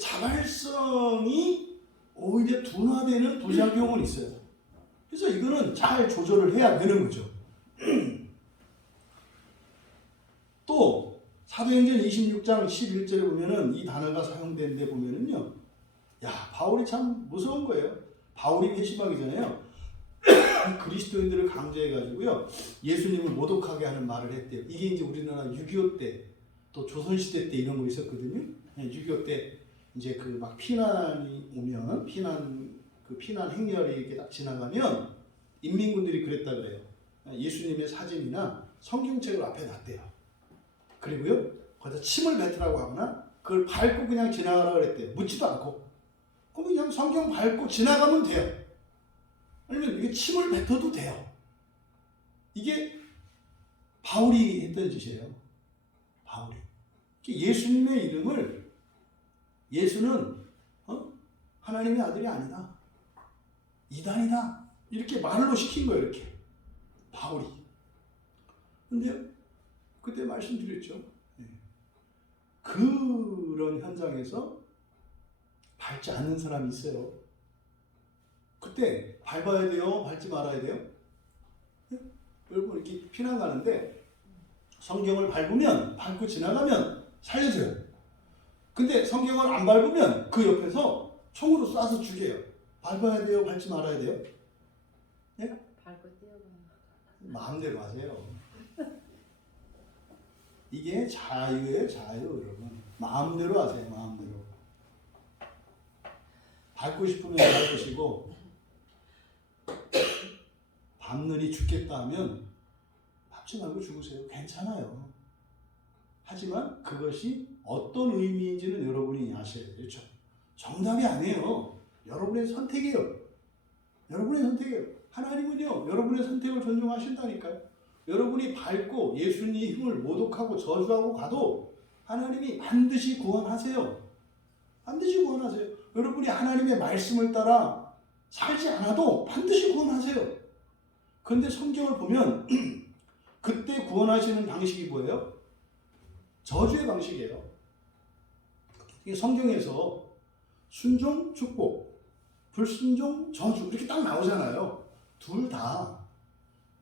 자발성이 오히려 둔화되는 부작용은 있어요. 그래서 이거는 잘 조절을 해야 되는 거죠. 또 사도행전 26장 11절에 보면은 이 단어가 사용된 데 보면은요. 바울이 참 무서운 거예요. 바울이 회심하기 전에요. 그리스도인들을 강조해가지고요. 예수님을 모독하게 하는 말을 했대요. 이게 이제 우리나라 6.25 때, 또 조선시대 때 이런 거 있었거든요. 6.25 때 이제 그 막 피난이 오면, 피난 행렬이 이렇게 딱 지나가면 인민군들이 그랬다 그래요. 예수님의 사진이나 성경책을 앞에 놨대요. 그리고요, 거기다 침을 뱉으라고 하거나 그걸 밟고 그냥 지나가라 그랬대요. 묻지도 않고. 그럼 그냥 성경 밟고 지나가면 돼요. 아니면 이게 침을 뱉어도 돼요. 이게 바울이 했던 짓이에요. 바울이. 예수님의 이름을 예수는 하나님의 아들이 아니다. 이단이다. 이렇게 말로 시킨 거예요. 이렇게. 바울이. 근데 그때 말씀드렸죠. 그런 현장에서 밟지 않는 사람이 있어요. 그때 밟아야 돼요? 밟지 말아야 돼요? 여러분 이렇게 피난 가는데 성경을 밟고 지나가면 살려줘요. 근데 성경을 안 밟으면 그 옆에서 총으로 쏴서 죽여요. 밟아야 돼요? 밟지 말아야 돼요? 예? 밟고 뛰어가요. 마음대로 하세요. 이게 자유예요, 자유, 여러분. 마음대로 하세요, 마음대로. 밟고 싶으면 밟으시고, 밟느니 죽겠다 하면 밟지 말고 죽으세요. 괜찮아요. 하지만 그것이 어떤 의미인지는 여러분이 아셔야 되죠. 정답이 아니에요. 여러분의 선택이에요. 여러분의 선택이에요. 하나님은요, 여러분의 선택을 존중하신다니까요. 여러분이 밟고 예수님을 모독하고 저주하고 가도 하나님이 반드시 구원하세요. 반드시 구원하세요. 여러분이 하나님의 말씀을 따라 살지 않아도 반드시 구원하세요. 그런데 성경을 보면 그때 구원하시는 방식이 뭐예요? 저주의 방식이에요. 이게 성경에서 순종, 축복, 불순종, 저주 이렇게 딱 나오잖아요. 둘 다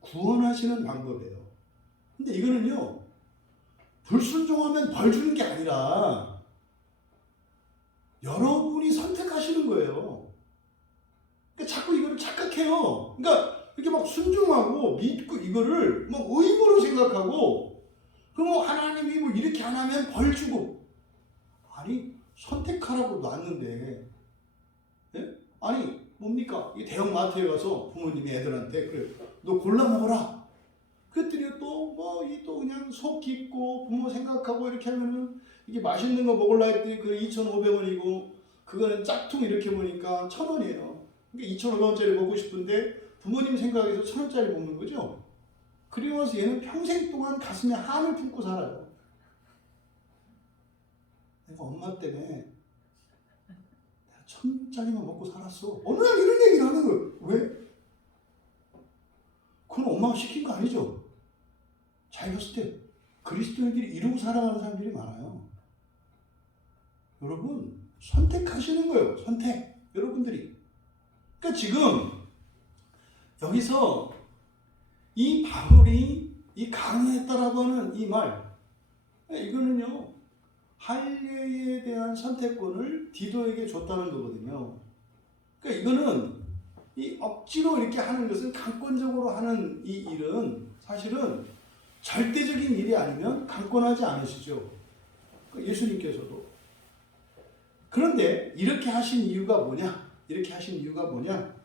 구원하시는 방법이에요. 근데 이거는요, 불순종하면 벌 주는 게 아니라 여러분이 선택하시는 거예요. 그러니까 자꾸 이거를 착각해요. 그러니까 이렇게 막 순종하고 믿고 이거를 막 의무로 생각하고, 그럼 하나님이 뭐 이렇게 안 하면 벌 주고. 아니, 선택하라고 놨는데, 예? 아니, 뭡니까? 이 대형 마트에 가서 부모님이 애들한테, 그래, 너 골라 먹어라. 그랬더니 또, 또 그냥 속 깊고 부모 생각하고 이렇게 하면은 이게 맛있는 거 먹으려 했더니 그 2,500원이고, 그거는 짝퉁 이렇게 보니까 1,000원이에요. 그러니까 2,500원짜리 먹고 싶은데 부모님 생각에서 1,000원짜리 먹는 거죠. 그리고 나서 얘는 평생 동안 가슴에 한을 품고 살아요. 내가 엄마 때문에 내가 1,000원짜리만 먹고 살았어. 어느 날 이런 얘기를 하는 거예요. 왜? 그건 엄마가 시킨 거 아니죠. 잘 봤을 때 그리스도인들이 이루고 살아가는 사람들이 많아요. 여러분, 선택하시는 거예요. 선택. 여러분들이. 그러니까 지금 여기서 이 바울이 이 강요했다라고 하는 이 말, 이거는요, 할례에 대한 선택권을 디도에게 줬다는 거거든요. 그러니까 이거는 이 억지로 이렇게 하는 것은 강권적으로 하는 이 일은 사실은 절대적인 일이 아니면 강권하지 않으시죠. 예수님께서도 그런데 이렇게 하신 이유가 뭐냐? 이렇게 하신 이유가 뭐냐?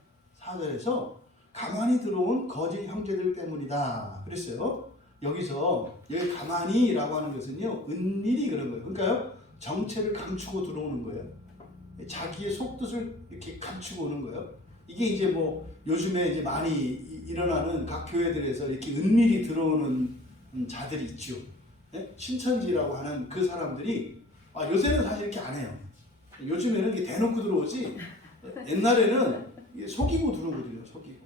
4절에서 가만히 들어온 거짓 형제들 때문이다 그랬어요. 여기서 여기 가만히라고 하는 것은요, 은밀히 그런 거예요. 그러니까요, 정체를 감추고 들어오는 거예요. 자기의 속뜻을 이렇게 감추고 오는 거예요. 이게 이제 뭐 요즘에 이제 많이 일어나는 각 교회들에서 이렇게 은밀히 들어오는 자들이 있죠. 신천지라고 하는 그 사람들이 요새는 사실 이렇게 안 해요. 요즘에는 이렇게 대놓고 들어오지, 옛날에는 속이고 들어오거든요. 속이고.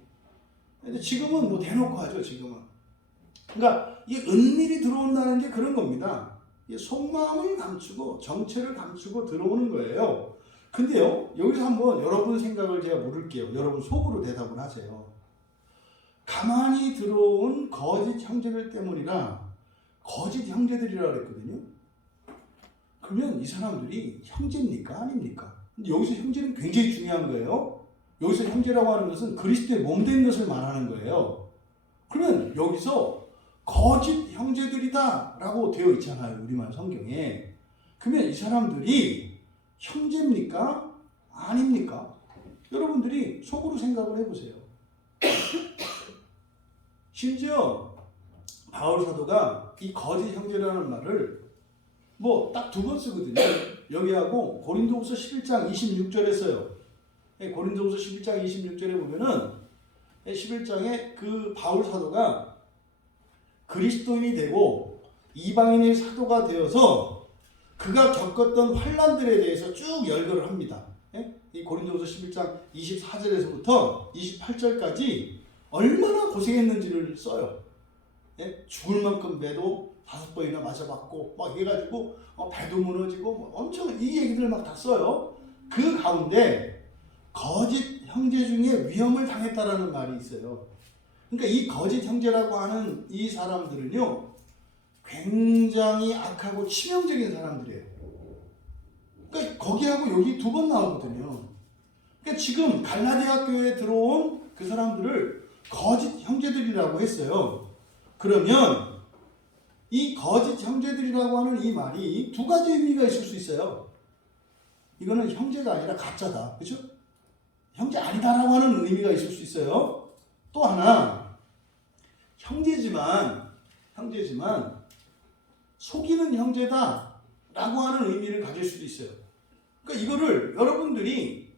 근데 지금은 뭐 대놓고 하죠. 지금은. 그러니까 이 은밀히 들어온다는 게 그런 겁니다. 속마음을 감추고 정체를 감추고 들어오는 거예요. 근데요, 여기서 한번 여러분 생각을 제가 물을게요. 여러분 속으로 대답을 하세요. 가만히 들어온 거짓 형제들 때문이라 거짓 형제들이라 그랬거든요. 그러면 이 사람들이 형제입니까? 아닙니까? 근데 여기서 형제는 굉장히 중요한 거예요. 여기서 형제라고 하는 것은 그리스도의 몸된 것을 말하는 거예요. 그러면 여기서 거짓 형제들이다 라고 되어 있잖아요. 우리말 성경에. 그러면 이 사람들이 형제입니까? 아닙니까? 여러분들이 속으로 생각을 해보세요. 심지어 바울 사도가 이 거짓 형제라는 말을 뭐 딱 두 번 쓰거든요. 여기하고 고린도후서 11장 26절에 써요. 고린도후서 11장 26절에 보면은 11장에 그 바울 사도가 그리스도인이 되고 이방인의 사도가 되어서 그가 겪었던 환난들에 대해서 쭉 열거를 합니다. 이 고린도후서 11장 24절에서부터 28절까지 얼마나 고생했는지를 써요. 죽을 만큼 배도 5번이나 맞아봤고 막 해가지고 배도 무너지고 뭐 엄청 이 얘기들을 막 다 써요. 그 가운데 거짓 형제 중에 위험을 당했다라는 말이 있어요. 그러니까 이 거짓 형제라고 하는 이 사람들은요, 굉장히 악하고 치명적인 사람들이에요. 그러니까 거기하고 여기 두 번 나오거든요. 그러니까 지금 갈라디아 교회에 들어온 그 사람들을 거짓 형제들이라고 했어요. 그러면 이 거짓 형제들이라고 하는 이 말이 두 가지 의미가 있을 수 있어요. 이거는 형제가 아니라 가짜다. 그렇죠? 형제 아니다라고 하는 의미가 있을 수 있어요. 또 하나, 형제지만 속이는 형제다라고 하는 의미를 가질 수도 있어요. 그러니까 이거를 여러분들이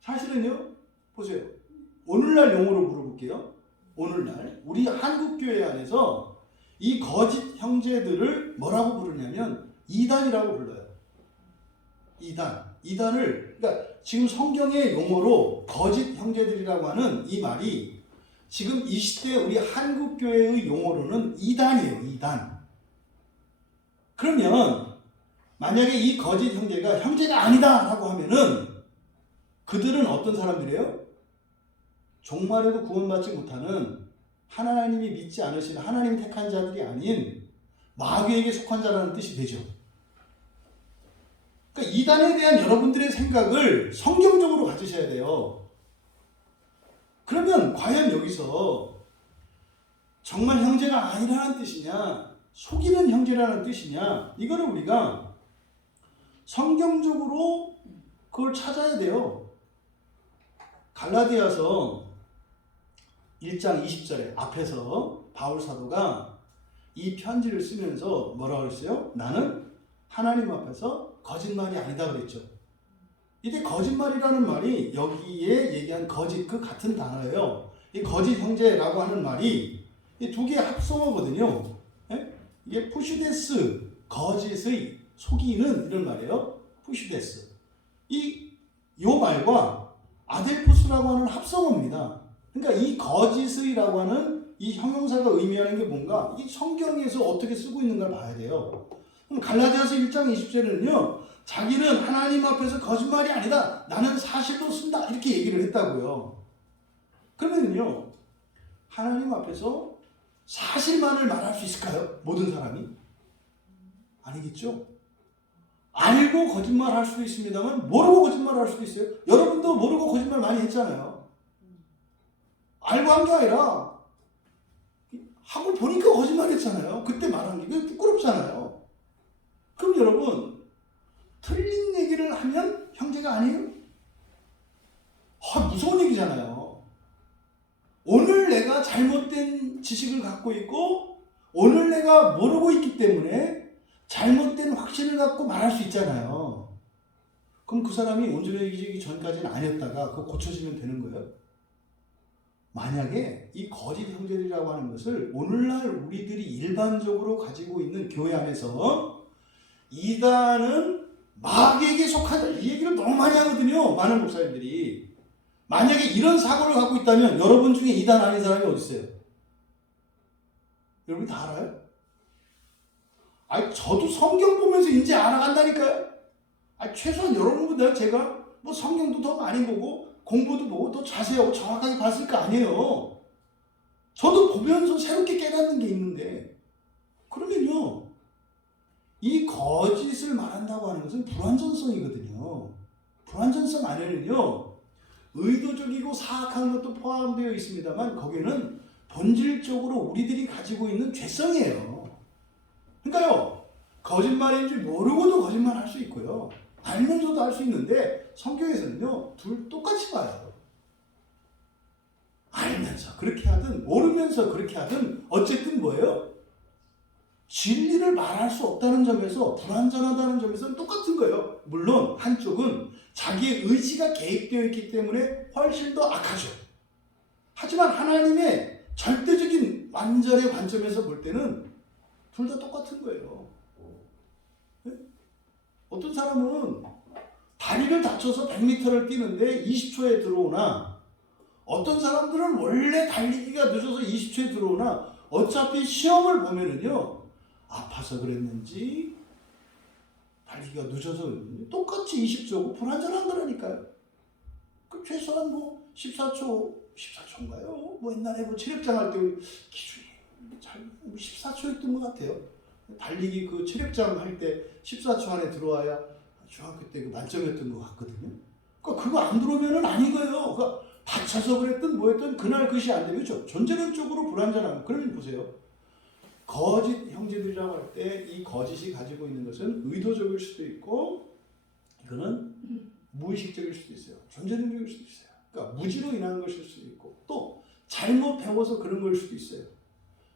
사실은요, 보세요. 오늘날 용어로 물어볼게요. 오늘날 우리 한국교회 안에서 이 거짓 형제들을 뭐라고 부르냐면 이단이라고 불러요. 이단을, 그러니까 지금 성경의 용어로 거짓 형제들이라고 하는 이 말이 지금 이 시대 우리 한국교회의 용어로는 이단이에요. 이단. 그러면 만약에 이 거짓 형제가 형제가 아니다 라고 하면은 그들은 어떤 사람들이에요? 종말에도 구원받지 못하는 하나님이 믿지 않으신 하나님 택한 자들이 아닌 마귀에게 속한 자라는 뜻이 되죠. 그러니까 이단에 대한 여러분들의 생각을 성경적으로 가지셔야 돼요. 그러면 과연 여기서 정말 형제가 아니라는 뜻이냐, 속이는 형제라는 뜻이냐, 이거를 우리가 성경적으로 그걸 찾아야 돼요. 갈라디아서 1장 20절에 앞에서 바울 사도가 이 편지를 쓰면서 뭐라고 했어요? 나는 하나님 앞에서 거짓말이 아니다 그랬죠. 이때 거짓말이라는 말이 여기에 얘기한 거짓 그 같은 단어예요. 이 거짓 형제라고 하는 말이 이 두 개의 합성어거든요. 이게 푸시데스, 거짓의 속이는 이런 말이에요. 푸시데스. 요 말과 아델푸스라고 하는 합성어입니다. 그러니까 이 거짓의라고 하는 이 형용사가 의미하는 게 뭔가 이 성경에서 어떻게 쓰고 있는가를 봐야 돼요. 그럼 갈라디아서 1장 20절에는요, 자기는 하나님 앞에서 거짓말이 아니다, 나는 사실로 쓴다, 이렇게 얘기를 했다고요. 그러면요, 하나님 앞에서 사실만을 말할 수 있을까요? 모든 사람이? 아니겠죠? 알고 거짓말할 수도 있습니다만 모르고 거짓말할 수도 있어요. 여러분도 모르고 거짓말 많이 했잖아요. 알고 한 게 아니라 하고 보니까 거짓말했잖아요. 그때 말한 게 부끄럽잖아요. 그럼 여러분, 틀린 얘기를 하면 잘못된 지식을 갖고 있고 오늘 내가 모르고 있기 때문에 잘못된 확신을 갖고 말할 수 있잖아요. 그럼 그 사람이 온전해지기 전까지는 아니었다가 그거 고쳐지면 되는 거예요? 만약에 이 거짓 형제들이라고 하는 것을 오늘날 우리들이 일반적으로 가지고 있는 교회 안에서 이단은 마귀에게 속하다 이 얘기를 너무 많이 하거든요. 많은 목사님들이. 만약에 이런 사고를 갖고 있다면 여러분 중에 이단 아닌 사람이 어디 있어요? 여러분 다 알아요? 아니 저도 성경 보면서 이제 알아간다니까요. 아니 최소한 여러분보다 제가 뭐 성경도 더 많이 보고 공부도 보고 더 자세하고 정확하게 봤을 거 아니에요. 저도 보면서 새롭게 깨닫는 게 있는데 그러면요 이 거짓을 말한다고 하는 것은 불완전성이거든요. 불완전성 안에는요 의도적이고 사악한 것도 포함되어 있습니다만 거기에는 본질적으로 우리들이 가지고 있는 죄성이에요. 그러니까요 거짓말인지 모르고도 거짓말 할 수 있고요 알면서도 할 수 있는데 성경에서는요 둘 똑같이 봐요. 알면서 그렇게 하든 모르면서 그렇게 하든 어쨌든 뭐예요? 진리를 말할 수 없다는 점에서 불완전하다는 점에서는 똑같은 거예요. 물론 한쪽은 자기의 의지가 개입되어 있기 때문에 훨씬 더 악하죠. 하지만 하나님의 절대적인 완전의 관점에서 볼 때는 둘 다 똑같은 거예요. 네? 어떤 사람은 다리를 다쳐서 100m를 뛰는데 20초에 들어오나 어떤 사람들은 원래 달리기가 늦어서 20초에 들어오나 어차피 시험을 보면은요 아파서 그랬는지 달리기가 늦어서 그랬는지 똑같이 20초고 불완전한 거라니까요. 그 최소한 뭐 14초인가요? 뭐 옛날에 뭐 체력장 할 때 기준이 잘 14초였던 것 같아요. 달리기 그 체력장 할 때 14초 안에 들어와야 중학교 때 그 만점이었던 것 같거든요. 그러니까 그거 안 들어오면은 아닌 거예요. 그러니까 다쳐서 그랬든 뭐였든 그날 그것이 안 되면 존재론적으로 불완전한. 그러면 보세요. 거짓 형제들이라고 할 때 이 거짓이 가지고 있는 것은 의도적일 수도 있고 이거는 무의식적일 수도 있어요. 존재론적일 수도 있어요. 그러니까 무지로 인한 것일 수도 있고 또 잘못 배워서 그런 걸 수도 있어요.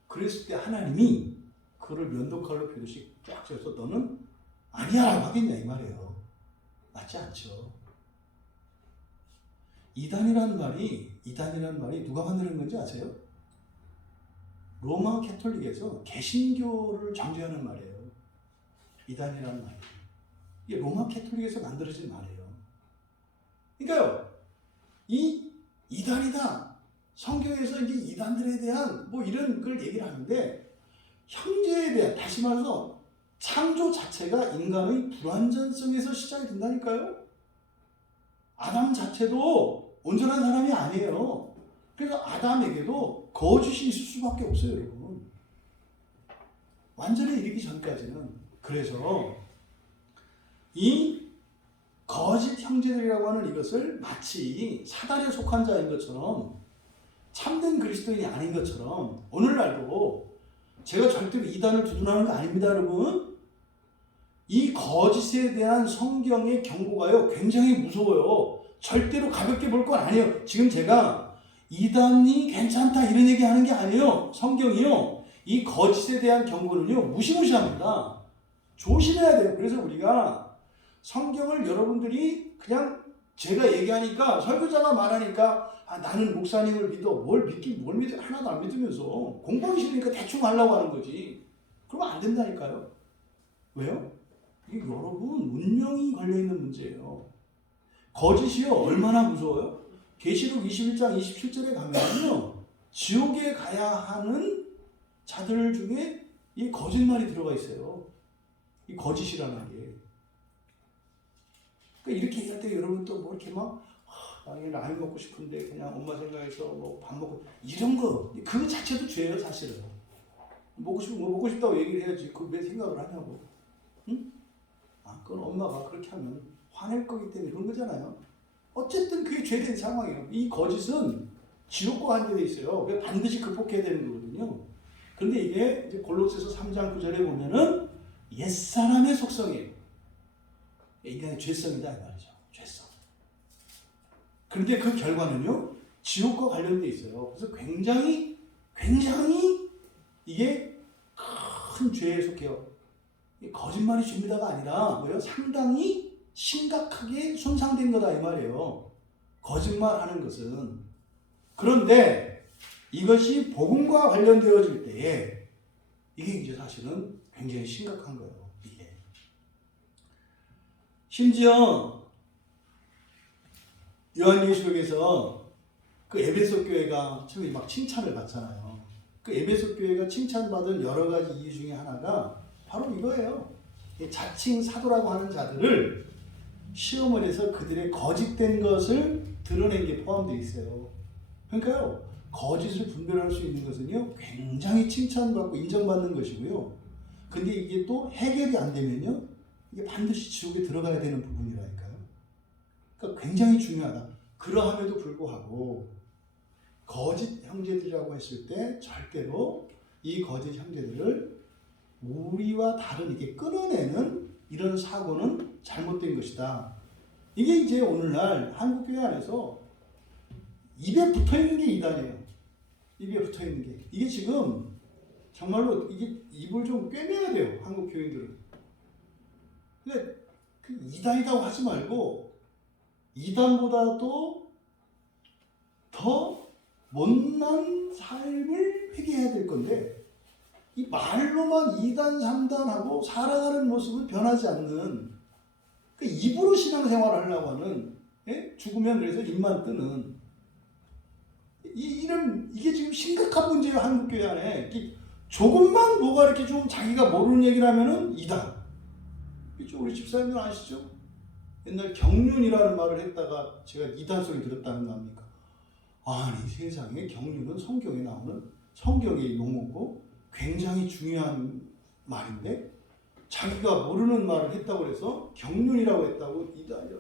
그랬을 때 하나님이 그를 면도칼로 표듯이 쫙 쥐어서 너는 아니야 라고 하겠냐 이 말이에요. 맞지 않죠. 이단이라는 말이 누가 만드는 건지 아세요? 로마 캐톨릭에서 개신교를 정죄하는 말이에요. 이단이라는 말이. 이게 로마 캐톨릭에서 만들어진 말이에요. 그러니까요, 이 이단이다. 성경에서 이제 이단들에 대한 뭐 이런 걸 얘기를 하는데 형제에 대한 다시 말해서 창조 자체가 인간의 불완전성에서 시작이 된다니까요. 아담 자체도 온전한 사람이 아니에요. 그래서 아담에게도 거짓이 있을 수밖에 없어요, 여러분. 완전히 이르기 전까지는. 그래서 이 거짓 형제들이라고 하는 이것을 마치 사단에 속한 자인 것처럼 참된 그리스도인이 아닌 것처럼 오늘날도 제가 절대로 이단을 두둔하는 거 아닙니다, 여러분. 이 거짓에 대한 성경의 경고가요 굉장히 무서워요. 절대로 가볍게 볼 건 아니에요. 지금 제가 이단이 괜찮다 이런 얘기 하는 게 아니에요. 성경이요 이 거짓에 대한 경고는요 무시무시합니다. 조심해야 돼요. 그래서 우리가 성경을 여러분들이 그냥 제가 얘기하니까 설교자가 말하니까 나는 목사님을 믿어. 뭘 믿어? 하나도 안 믿으면서 공부하기 싫으니까 대충 하려고 하는 거지. 그러면 안 된다니까요. 왜요? 이게 여러분 운명이 걸려있는 문제예요. 거짓이요 얼마나 무서워요? 계시록 21장 27절에 가면요 지옥에 가야 하는 자들 중에 이 거짓말이 들어가 있어요. 이 거짓이라는 게. 그러니까 이렇게 얘기할 때 여러분 또 뭐 이렇게 막 나는 라면 먹고 싶은데 그냥 엄마 생각해서 뭐 밥 먹고 이런 거 그거 자체도 죄예요 사실은. 먹고 싶다고 얘기를 해야지 그 왜 생각을 하냐고. 응? 그건 엄마가 그렇게 하면 화낼 거기 때문에 그런 거잖아요. 어쨌든 그게 죄된 상황이에요. 이 거짓은 지옥과 관계돼 있어요. 그게 반드시 극복해야 되는 거거든요. 그런데 이게 이제 골로새서 3장 9절에 보면은 옛사람의 속성이에요. 인간의 죄성이다 이 말이죠. 죄성. 그런데 그 결과는요 지옥과 관련돼 있어요. 그래서 굉장히 굉장히 이게 큰 죄에 속해요. 거짓말이 죄입니다가 아니라 뭐예요? 상당히 심각하게 손상된 거다 이 말이에요. 거짓말하는 것은. 그런데 이것이 복음과 관련되어질 때에 이게 이제 사실은 굉장히 심각한 거예요. 이게. 심지어 요한계시록에서 그 에베소 교회가 처음에 막 칭찬을 받잖아요. 그 에베소 교회가 칭찬받은 여러 가지 이유 중에 하나가 바로 이거예요. 자칭 사도라고 하는 자들을 시험을 해서 그들의 거짓된 것을 드러낸 게 포함되어 있어요. 그러니까요, 거짓을 분별할 수 있는 것은요, 굉장히 칭찬받고 인정받는 것이고요. 근데 이게 또 해결이 안 되면요, 이게 반드시 지옥에 들어가야 되는 부분이라니까요. 그러니까 굉장히 중요하다. 그러함에도 불구하고 거짓 형제들이라고 했을 때 절대로 이 거짓 형제들을 우리와 다르게 끊어내는 이런 사고는 잘못된 것이다. 이게 이제 오늘날 한국교회 안에서 입에 붙어있는 게 이단이에요. 입에 붙어있는 게. 이게 지금 정말로 이게 입을 좀 꿰매야 돼요. 한국 교인들은. 근데 그 이단이라고 하지 말고 이단보다도 더 못난 삶을 회개해야 될 건데 이 말로만 2단, 3단하고 살아가는 모습은 변하지 않는 그 입으로 신앙생활을 하려고 하는 죽으면 그래서 입만 뜨는 이게 지금 심각한 문제예요. 한국교회 안에 조금만 뭐가 이렇게 좀 자기가 모르는 얘기를 하면은 이단. 우리 집사님들 아시죠? 옛날 경륜이라는 말을 했다가 제가 이단 소리 들었다는 거 아닙니까? 아니 세상에 경륜은 성경에 나오는 성경의 용어고 굉장히 중요한 말인데 자기가 모르는 말을 했다고 해서 경륜이라고 했다고 이단이야.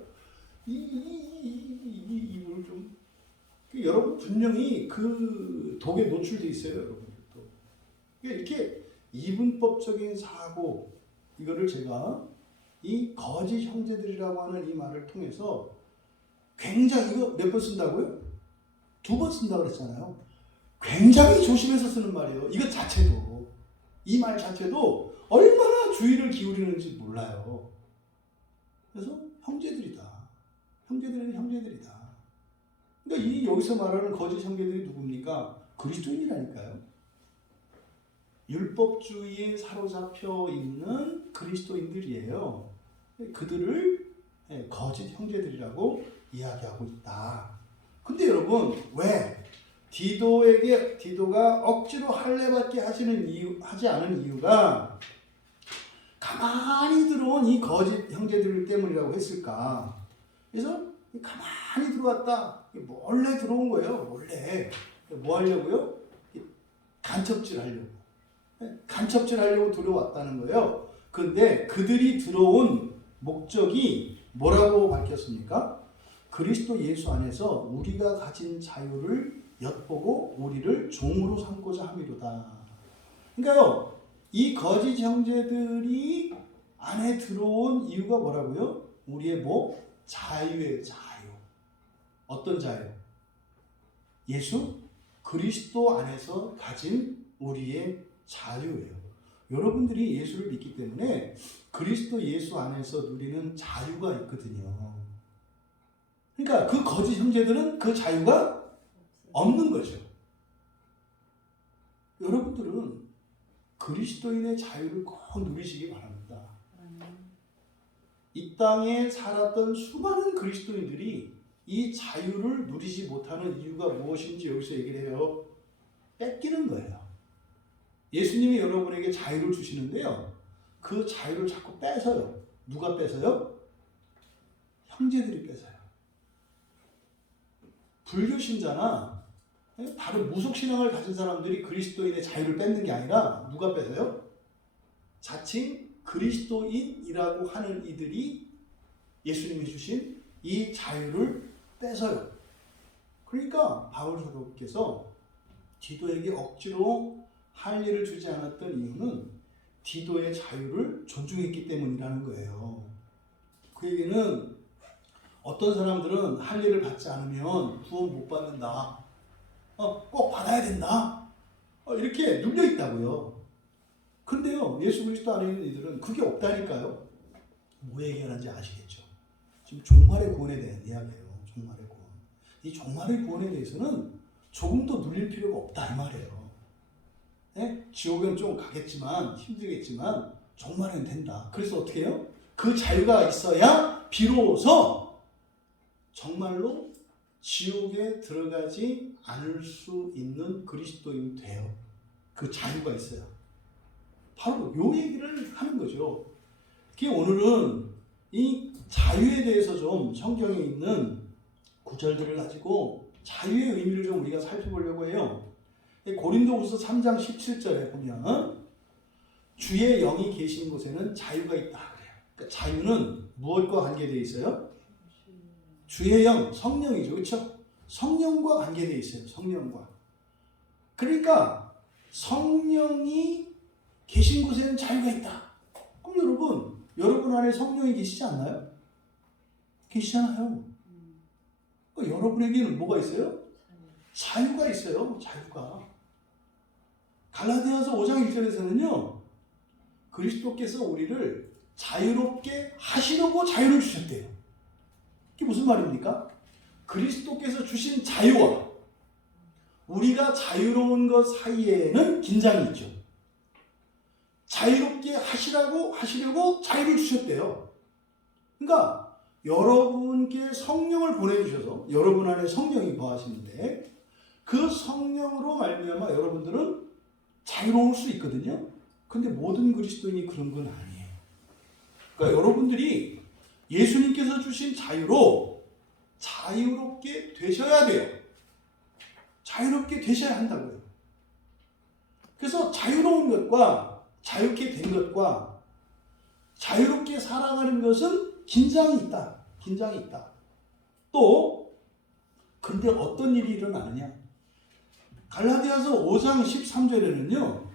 이분을 좀 여러분 분명히 그 독에 노출돼 있어요. 여러분들도 이렇게 이분법적인 사고 이거를 제가 이 거짓 형제들이라고 하는 이 말을 통해서 굉장히 이거 몇 번 쓴다고요? 2번 쓴다고 그랬잖아요. 굉장히 조심해서 쓰는 말이에요. 이것 자체도 이 말 자체도 얼마나 주의를 기울이는지 몰라요. 그래서 형제들이다. 형제들은 형제들이다. 그러니까 이 여기서 말하는 거짓 형제들이 누굽니까? 그리스도인이라니까요. 율법주의에 사로잡혀 있는 그리스도인들이에요. 그들을 거짓 형제들이라고 이야기하고 있다. 근데 여러분 왜 디도가 억지로 할례받게 하지 않은 이유가 가만히 들어온 이 거짓 형제들 때문이라고 했을까? 그래서 가만히 들어왔다. 몰래 들어온 거예요. 몰래. 뭐 하려고요? 간첩질 하려고. 간첩질 하려고 들어왔다는 거예요. 그런데 그들이 들어온 목적이 뭐라고 밝혔습니까? 그리스도 예수 안에서 우리가 가진 자유를 엿보고 우리를 종으로 삼고자 함이로다. 그러니까요, 이 거짓 형제들이 안에 들어온 이유가 뭐라고요? 우리의 자유의 자유. 어떤 자유? 예수 그리스도 안에서 가진 우리의 자유예요. 여러분들이 예수를 믿기 때문에 그리스도 예수 안에서 누리는 자유가 있거든요. 그러니까 그 거짓 형제들은 그 자유가 없는 거죠. 여러분들은 그리스도인의 자유를 꼭 누리시기 바랍니다. 이 땅에 살았던 수많은 그리스도인들이 이 자유를 누리지 못하는 이유가 무엇인지 여기서 얘기를 해요. 뺏기는 거예요. 예수님이 여러분에게 자유를 주시는데요. 그 자유를 자꾸 뺏어요. 누가 뺏어요? 형제들이 뺏어요. 불교 신자나 다른 무속신앙을 가진 사람들이 그리스도인의 자유를 뺏는 게 아니라 누가 뺏어요? 자칭 그리스도인이라고 하는 이들이 예수님이 주신 이 자유를 뺏어요. 그러니까 바울 사도께서 디도에게 억지로 할례를 주지 않았던 이유는 디도의 자유를 존중했기 때문이라는 거예요. 그 얘기는 어떤 사람들은 할례를 받지 않으면 구원 못 받는다. 꼭 받아야 된다. 이렇게 눌려 있다고요. 근데요, 예수 그리스도 안에 있는 이들은 그게 없다니까요. 뭐 얘기하는지 아시겠죠? 지금 종말의 구원에 대한 이야기예요. 종말의 구원. 이 종말의 구원에 대해서는 조금 더 눌릴 필요가 없다 이 말이에요. 네? 지옥은 좀 가겠지만 힘들겠지만 종말은 된다. 그래서 어떻게 해요? 그 자유가 있어야 비로소 정말로 지옥에 들어가지 않을 수 있는 그리스도인이 돼요. 그 자유가 있어요. 바로 요 얘기를 하는 거죠. 오늘은 이 자유에 대해서 좀 성경에 있는 구절들을 가지고 자유의 의미를 좀 우리가 살펴보려고 해요. 고린도후서 3장 17절에 보면 주의 영이 계신 곳에는 자유가 있다 그래요. 그러니까 자유는 무엇과 관계되어 있어요? 주의 영, 성령이죠. 그렇죠? 성령과 관계되어 있어요. 성령과. 그러니까 성령이 계신 곳에는 자유가 있다. 그럼 여러분 안에 성령이 계시지 않나요? 계시잖아요. 그러니까 여러분에게는 뭐가 있어요? 자유가 있어요. 자유가. 갈라디아서 5장 1절에서는요. 그리스도께서 우리를 자유롭게 하시려고 자유를 주셨대요. 이게 무슨 말입니까? 그리스도께서 주신 자유와 우리가 자유로운 것 사이에는 긴장이 있죠. 자유롭게 하시려고 자유를 주셨대요. 그러니까 여러분께 성령을 보내주셔서 여러분 안에 성령이 거하시는데 그 성령으로 말미암아 여러분들은 자유로울 수 있거든요. 근데 모든 그리스도인이 그런 건 아니에요. 그러니까 여러분들이 예수님께서 주신 자유로 자유롭게 되셔야 돼요. 자유롭게 되셔야 한다고요. 그래서 자유로운 것과 자유롭게 된 것과 자유롭게 살아가는 것은 긴장이 있다. 긴장이 있다. 또 근데 어떤 일이 일어나느냐? 갈라디아서 5장 13절에는요.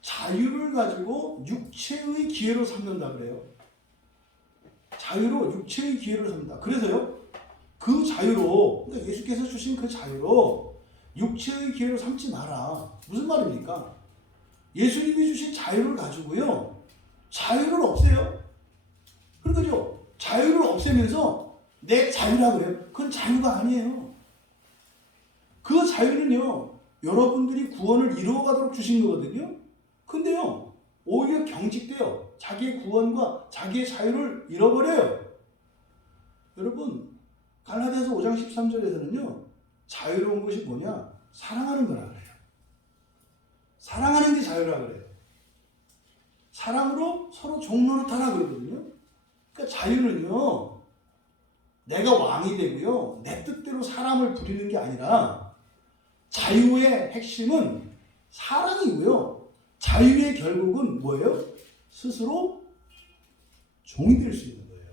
자유를 가지고 육체의 기회로 삼는다 그래요. 자유로 육체의 기회를 삼는다. 그래서요. 그 자유로 그러니까 예수께서 주신 그 자유로 육체의 기회로 삼지 마라. 무슨 말입니까? 예수님이 주신 자유를 가지고요. 자유를 없애요. 그러니까요. 자유를 없애면서 내 자유라 그래요. 그건 자유가 아니에요. 그 자유는요. 여러분들이 구원을 이루어가도록 주신 거거든요. 근데요. 오히려 경직돼요. 자기의 구원과 자기의 자유를 잃어버려요. 여러분 갈라디아서 5장 13절에서는요. 자유로운 것이 뭐냐? 사랑하는 거라 그래요. 사랑하는 게 자유라 그래요. 사랑으로 서로 종노릇하라 그러거든요. 그러니까 자유는요. 내가 왕이 되고요. 내 뜻대로 사람을 부리는 게 아니라 자유의 핵심은 사랑이고요. 자유의 결국은 뭐예요? 스스로 종이 될 수 있는 거예요.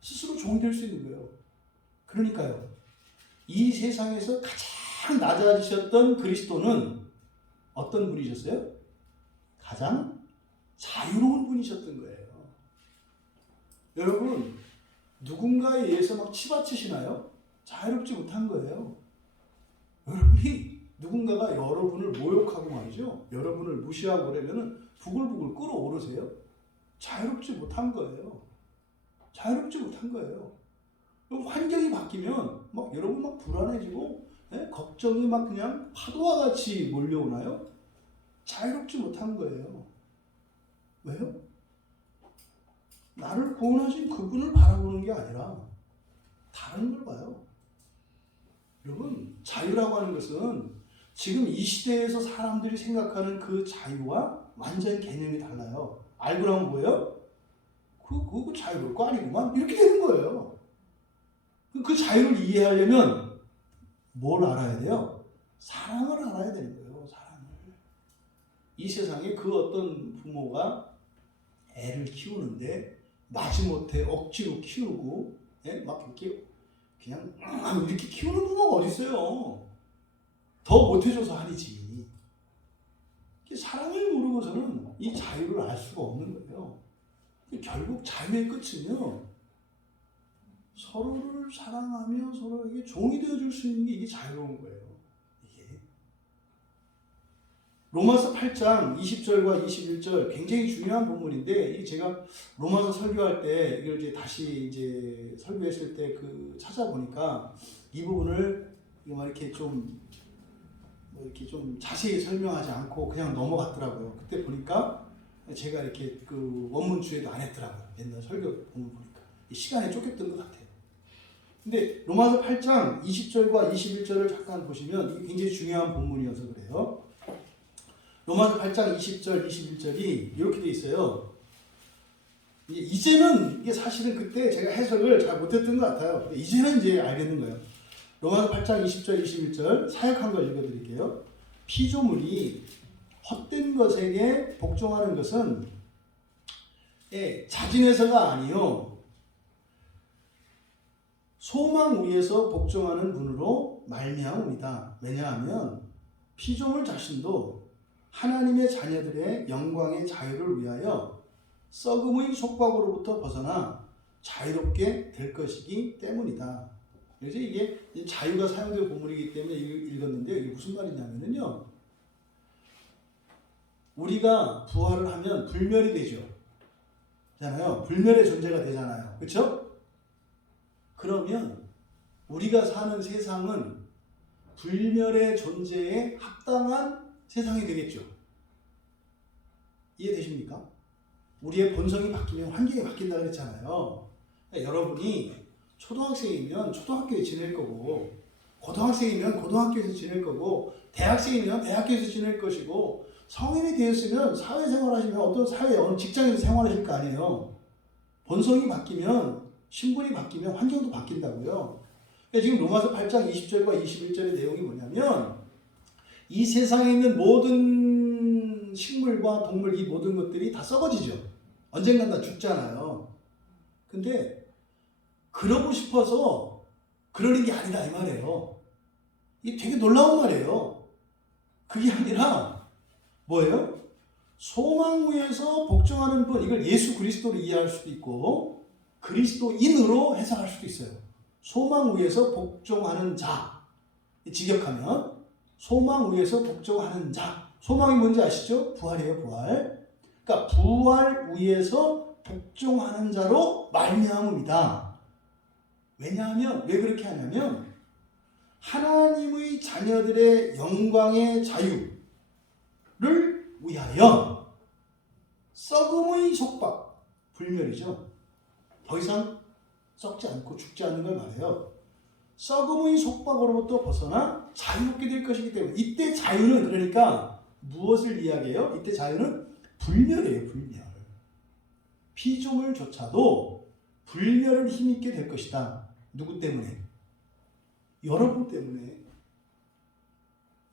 스스로 종이 될 수 있는 거예요. 그러니까요. 이 세상에서 가장 낮아지셨던 그리스도는 어떤 분이셨어요? 가장 자유로운 분이셨던 거예요. 여러분 누군가에 의해서 막 치받치시나요? 자유롭지 못한 거예요. 여러분이 누군가가 여러분을 모욕하고 말이죠. 여러분을 무시하고 그러면 부글부글 끓어오르세요. 자유롭지 못한 거예요. 자유롭지 못한 거예요. 환경이 바뀌면 막 여러분 막 불안해지고 걱정이 막 그냥 파도와 같이 몰려오나요? 자유롭지 못한 거예요. 왜요? 나를 구원하신 그분을 바라보는 게 아니라 다른 걸 봐요. 여러분 자유라고 하는 것은 지금 이 시대에서 사람들이 생각하는 그 자유와 완전 개념이 달라요. 알고 나면 뭐예요? 그거 자유로울 거 아니구만 이렇게 되는 거예요. 그 자유를 이해하려면 뭘 알아야 돼요? 사랑을 알아야 되는 거예요. 사랑을. 이 세상에 그 어떤 부모가 애를 키우는데 마지못해 억지로 키우고 막 이렇게 그냥 이렇게 키우는 부모가 어디 있어요? 더 못해줘서 아니지. 사랑을 모르고서는 이 자유를 알 수가 없는 거예요. 결국 자유의 끝은요. 서로를 사랑하며 서로에게 종이 되어줄 수 있는 게 이게 자유로운 거예요. 이게. 로마서 8장 20절과 21절 굉장히 중요한 본문인데 이게 제가 로마서 설교할 때 이걸 이제 다시 이제 설교했을 때 그 찾아보니까 이 부분을 이렇게 좀 이렇게 좀 자세히 설명하지 않고 그냥 넘어갔더라고요. 그때 보니까 제가 이렇게 그 원문 주에도 안 했더라고요. 옛날 설교 본문 보니까 시간에 쫓겼던 것 같아요. 근데 로마서 8장 20절과 21절을 잠깐 보시면 이게 굉장히 중요한 본문이어서 그래요. 로마서 8장 20절, 21절이 이렇게 돼 있어요. 이제는 이게 사실은 그때 제가 해석을 잘 못했던 것 같아요. 이제는 이제 알겠는 거예요. 로마서 8장 20절, 21절 사역한 걸 읽어드릴게요. 피조물이 헛된 것에게 복종하는 것은 자진해서가 아니요 소망 위에서 복종하는 분으로 말미암습니다. 왜냐하면 피조물 자신도 하나님의 자녀들의 영광의 자유를 위하여 썩음의 속박으로부터 벗어나 자유롭게 될 것이기 때문이다. 그래서 이게 자유가 사용된 본문이기 때문에 읽었는데 이게 무슨 말이냐면요. 우리가 부활을 하면 불멸이 되죠. 잖아요. 불멸의 존재가 되잖아요. 그렇죠? 그러면 우리가 사는 세상은 불멸의 존재에 합당한 세상이 되겠죠. 이해되십니까? 우리의 본성이 바뀌면 환경이 바뀐다 그랬잖아요. 그러니까 여러분이 초등학생이면 초등학교에 지낼 거고 고등학생이면 고등학교에서 지낼 거고 대학생이면 대학교에서 지낼 것이고 성인이 되었으면 사회생활 하시면 어떤 사회 어느 직장에서 생활하실 거 아니에요. 본성이 바뀌면 신분이 바뀌면 환경도 바뀐다고요. 그러니까 지금 로마서 8장 20절과 21절의 내용이 뭐냐면 이 세상에 있는 모든 식물과 동물 이 모든 것들이 다 썩어지죠. 언젠간 다 죽잖아요. 근데 그러고 싶어서 그러는 게 아니다 이 말이에요. 이게 되게 놀라운 말이에요. 그게 아니라 뭐예요? 소망 위에서 복종하는 분, 이걸 예수 그리스도로 이해할 수도 있고 그리스도인으로 해석할 수도 있어요. 소망 위에서 복종하는 자, 직역하면 소망 위에서 복종하는 자. 소망이 뭔지 아시죠? 부활이에요, 부활. 그러니까 부활 위에서 복종하는 자로 말미암음이다. 왜냐하면 왜 그렇게 하냐면 하나님의 자녀들의 영광의 자유를 위하여 썩음의 속박, 불멸이죠. 더 이상 썩지 않고 죽지 않는 걸 말해요. 썩음의 속박으로부터 벗어나 자유롭게 될 것이기 때문에 이때 자유는 그러니까 무엇을 이야기해요? 이때 자유는 불멸이에요. 불멸. 피조물조차도 불멸을 힘있게 될 것이다. 누구 때문에? 여러분 때문에.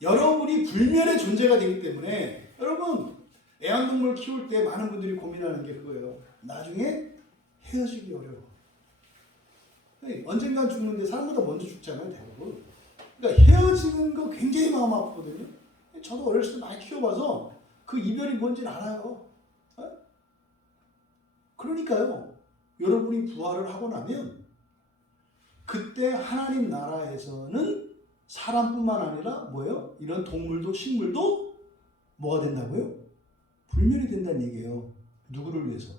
여러분이 불멸의 존재가 되기 때문에 여러분 애완동물 키울 때 많은 분들이 고민하는 게 그거예요. 나중에 헤어지기 어려워. 언젠간 죽는데 사람보다 먼저 죽잖아요, 대부분. 그러니까 헤어지는 거 굉장히 마음 아프거든요. 저도 어렸을 때 많이 키워봐서 그 이별이 뭔지는 알아요. 그러니까요, 여러분이 부활을 하고 나면 그때 하나님 나라에서는 사람뿐만 아니라 뭐예요? 이런 동물도 식물도 뭐가 된다고요? 불멸이 된다는 얘기예요. 누구를 위해서?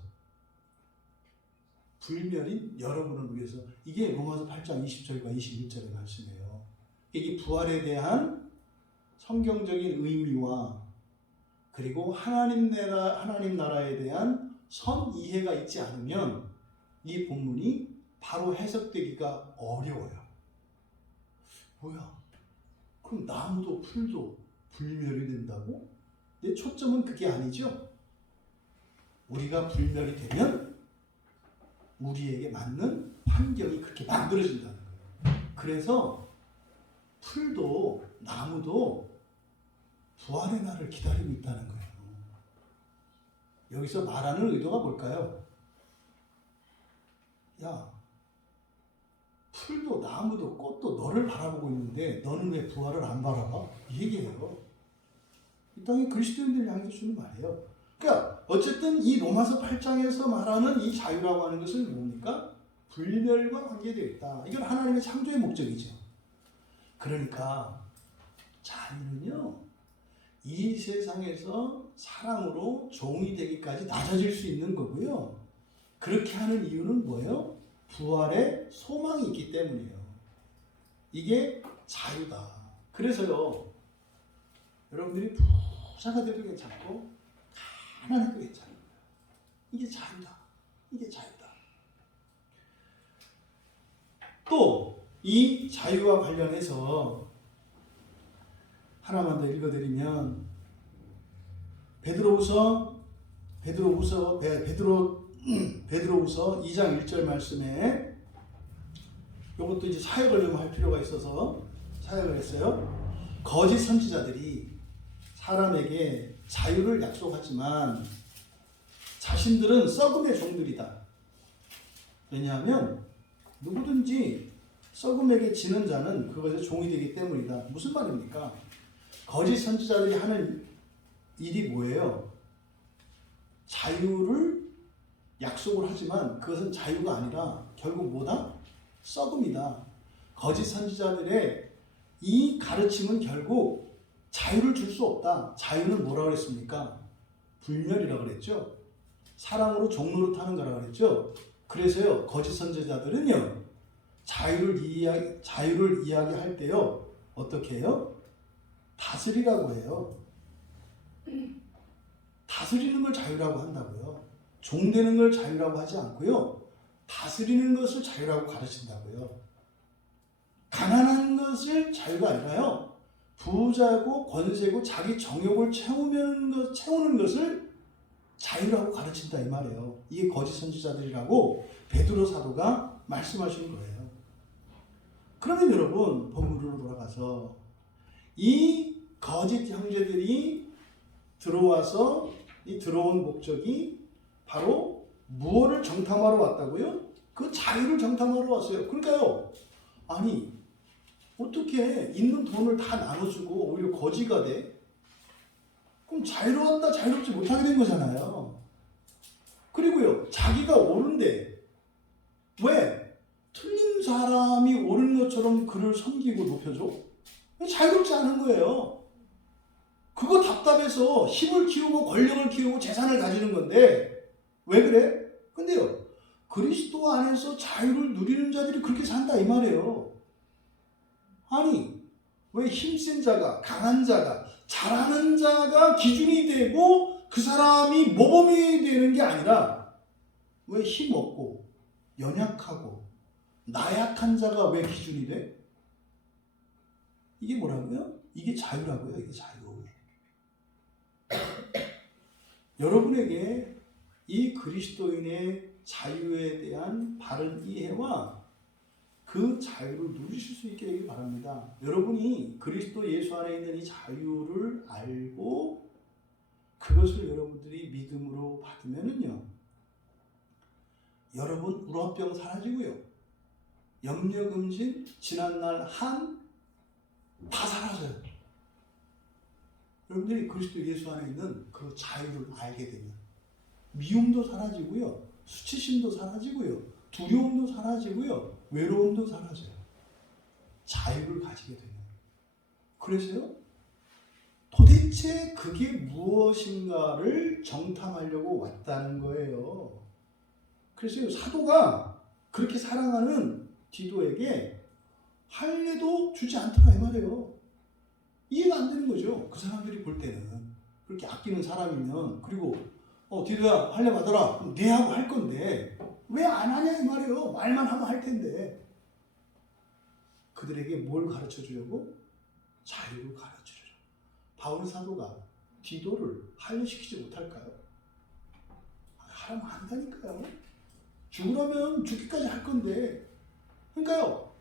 불멸인 여러분을 위해서. 이게 로마서 8장 20절과 21절의 말씀이에요. 이게 부활에 대한 성경적인 의미와 그리고 하나님 나라에 대한 선 이해가 있지 않으면 이 본문이 바로 해석되기가 어려워요. 뭐야? 그럼 나무도 풀도 불멸이 된다고? 내 초점은 그게 아니죠. 우리가 불멸이 되면 우리에게 맞는 환경이 그렇게 만들어진다는 거예요. 그래서 풀도 나무도 부활의 날을 기다리고 있다는 거예요. 여기서 말하는 의도가 뭘까요? 야, 풀도 나무도 꽃도 너를 바라보고 있는데 너는 왜 부활을 안 바라봐? 이 얘기예요. 이 땅에 그리스도인들 향해서 주는 말이에요. 그러니까 어쨌든 이 로마서 8장에서 말하는 이 자유라고 하는 것은 뭡니까? 불멸과 관계되어 있다. 이건 하나님의 창조의 목적이죠. 그러니까 자유는요, 이 세상에서 사랑으로 종이 되기까지 낮아질 수 있는 거고요. 그렇게 하는 이유는 뭐예요? 부활의 소망이 있기 때문이에요. 이게 자유다. 그래서요, 여러분들이 부자가 돼도 괜찮고 가난해도 괜찮아요. 이게 자유다. 이게 자유다. 또 이 자유와 관련해서 하나만 더 읽어드리면 베드로후서 2장 1절 말씀에 이것도 이제 사역을 좀 할 필요가 있어서 사역을 했어요. 거짓 선지자들이 사람에게 자유를 약속하지만 자신들은 썩음의 종들이다. 왜냐하면 누구든지 썩음에게 지는 자는 그것의 종이 되기 때문이다. 무슨 말입니까? 거짓 선지자들이 하는 일이 뭐예요? 자유를 약속을 하지만 그것은 자유가 아니라 결국 뭐다? 썩음이다. 거짓 선지자들의 이 가르침은 결국 자유를 줄 수 없다. 자유는 뭐라고 그랬습니까? 불멸이라고 그랬죠. 사랑으로 종로로 타는 거라고 그랬죠. 그래서요, 거짓 선지자들은요, 자유를 이야기할 때요, 어떻게 해요? 다스리라고 해요. 다스리는 걸 자유라고 한다고요. 종되는 걸 자유라고 하지 않고요, 다스리는 것을 자유라고 가르친다고요. 가난한 것을 자유가 아니라요, 부자고 권세고 자기 정욕을 채우는 것을 자유라고 가르친다 이 말이에요. 이게 거짓 선지자들이라고 베드로 사도가 말씀하시는 거예요. 그러면 여러분, 본문으로 돌아가서 이 거짓 형제들이 들어와서 이 들어온 목적이 바로 무엇을 정탐하러 왔다고요? 그 자유를 정탐하러 왔어요. 그러니까요, 아니 어떻게 있는 돈을 다 나눠주고 오히려 거지가 돼? 그럼 자유로웠다 자유롭지 못하게 된 거잖아요. 그리고요, 자기가 옳은데 왜 틀린 사람이 옳은 것처럼 그를 섬기고 높여줘? 자유롭지 않은 거예요. 그거 답답해서 힘을 키우고 권력을 키우고 재산을 가지는 건데 왜 그래? 근데요, 그리스도 안에서 자유를 누리는 자들이 그렇게 산다 이 말이에요. 아니 왜 힘센 자가, 강한 자가, 잘하는 자가 기준이 되고 그 사람이 모범이 되는 게 아니라 왜 힘없고 연약하고 나약한 자가 왜 기준이 돼? 이게 뭐라고요? 이게 자유라고요. 이게 자유. 여러분에게 이 그리스도인의 자유에 대한 바른 이해와 그 자유를 누리실 수 있게 되길 바랍니다. 여러분이 그리스도 예수 안에 있는 이 자유를 알고 그것을 여러분들이 믿음으로 받으면은요, 여러분 우라병 사라지고요, 염려금진, 지난날 한 다 사라져요. 여러분들이 그리스도 예수 안에 있는 그 자유를 알게 되면 미움도 사라지고요, 수치심도 사라지고요, 두려움도 사라지고요, 외로움도 사라져요. 자유를 가지게 되면. 그래서요, 도대체 그게 무엇인가를 정탐하려고 왔다는 거예요. 그래서 사도가 그렇게 사랑하는 디도에게 할례도 주지 않더라 이 말이에요. 이해가 안 되는 거죠. 그 사람들이 볼 때는 그렇게 아끼는 사람이면, 그리고 디도야 할례 받아라, 그럼 네 하고 할 건데 왜 안 하냐 이 말이에요. 말만 하면 할 텐데. 그들에게 뭘 가르쳐 주려고? 자유를 가르쳐 주려고. 바울 사도가 디도를 할례시키지 못할까요? 하라면 한다니까요. 죽으라면 죽기까지 할 건데. 그러니까요,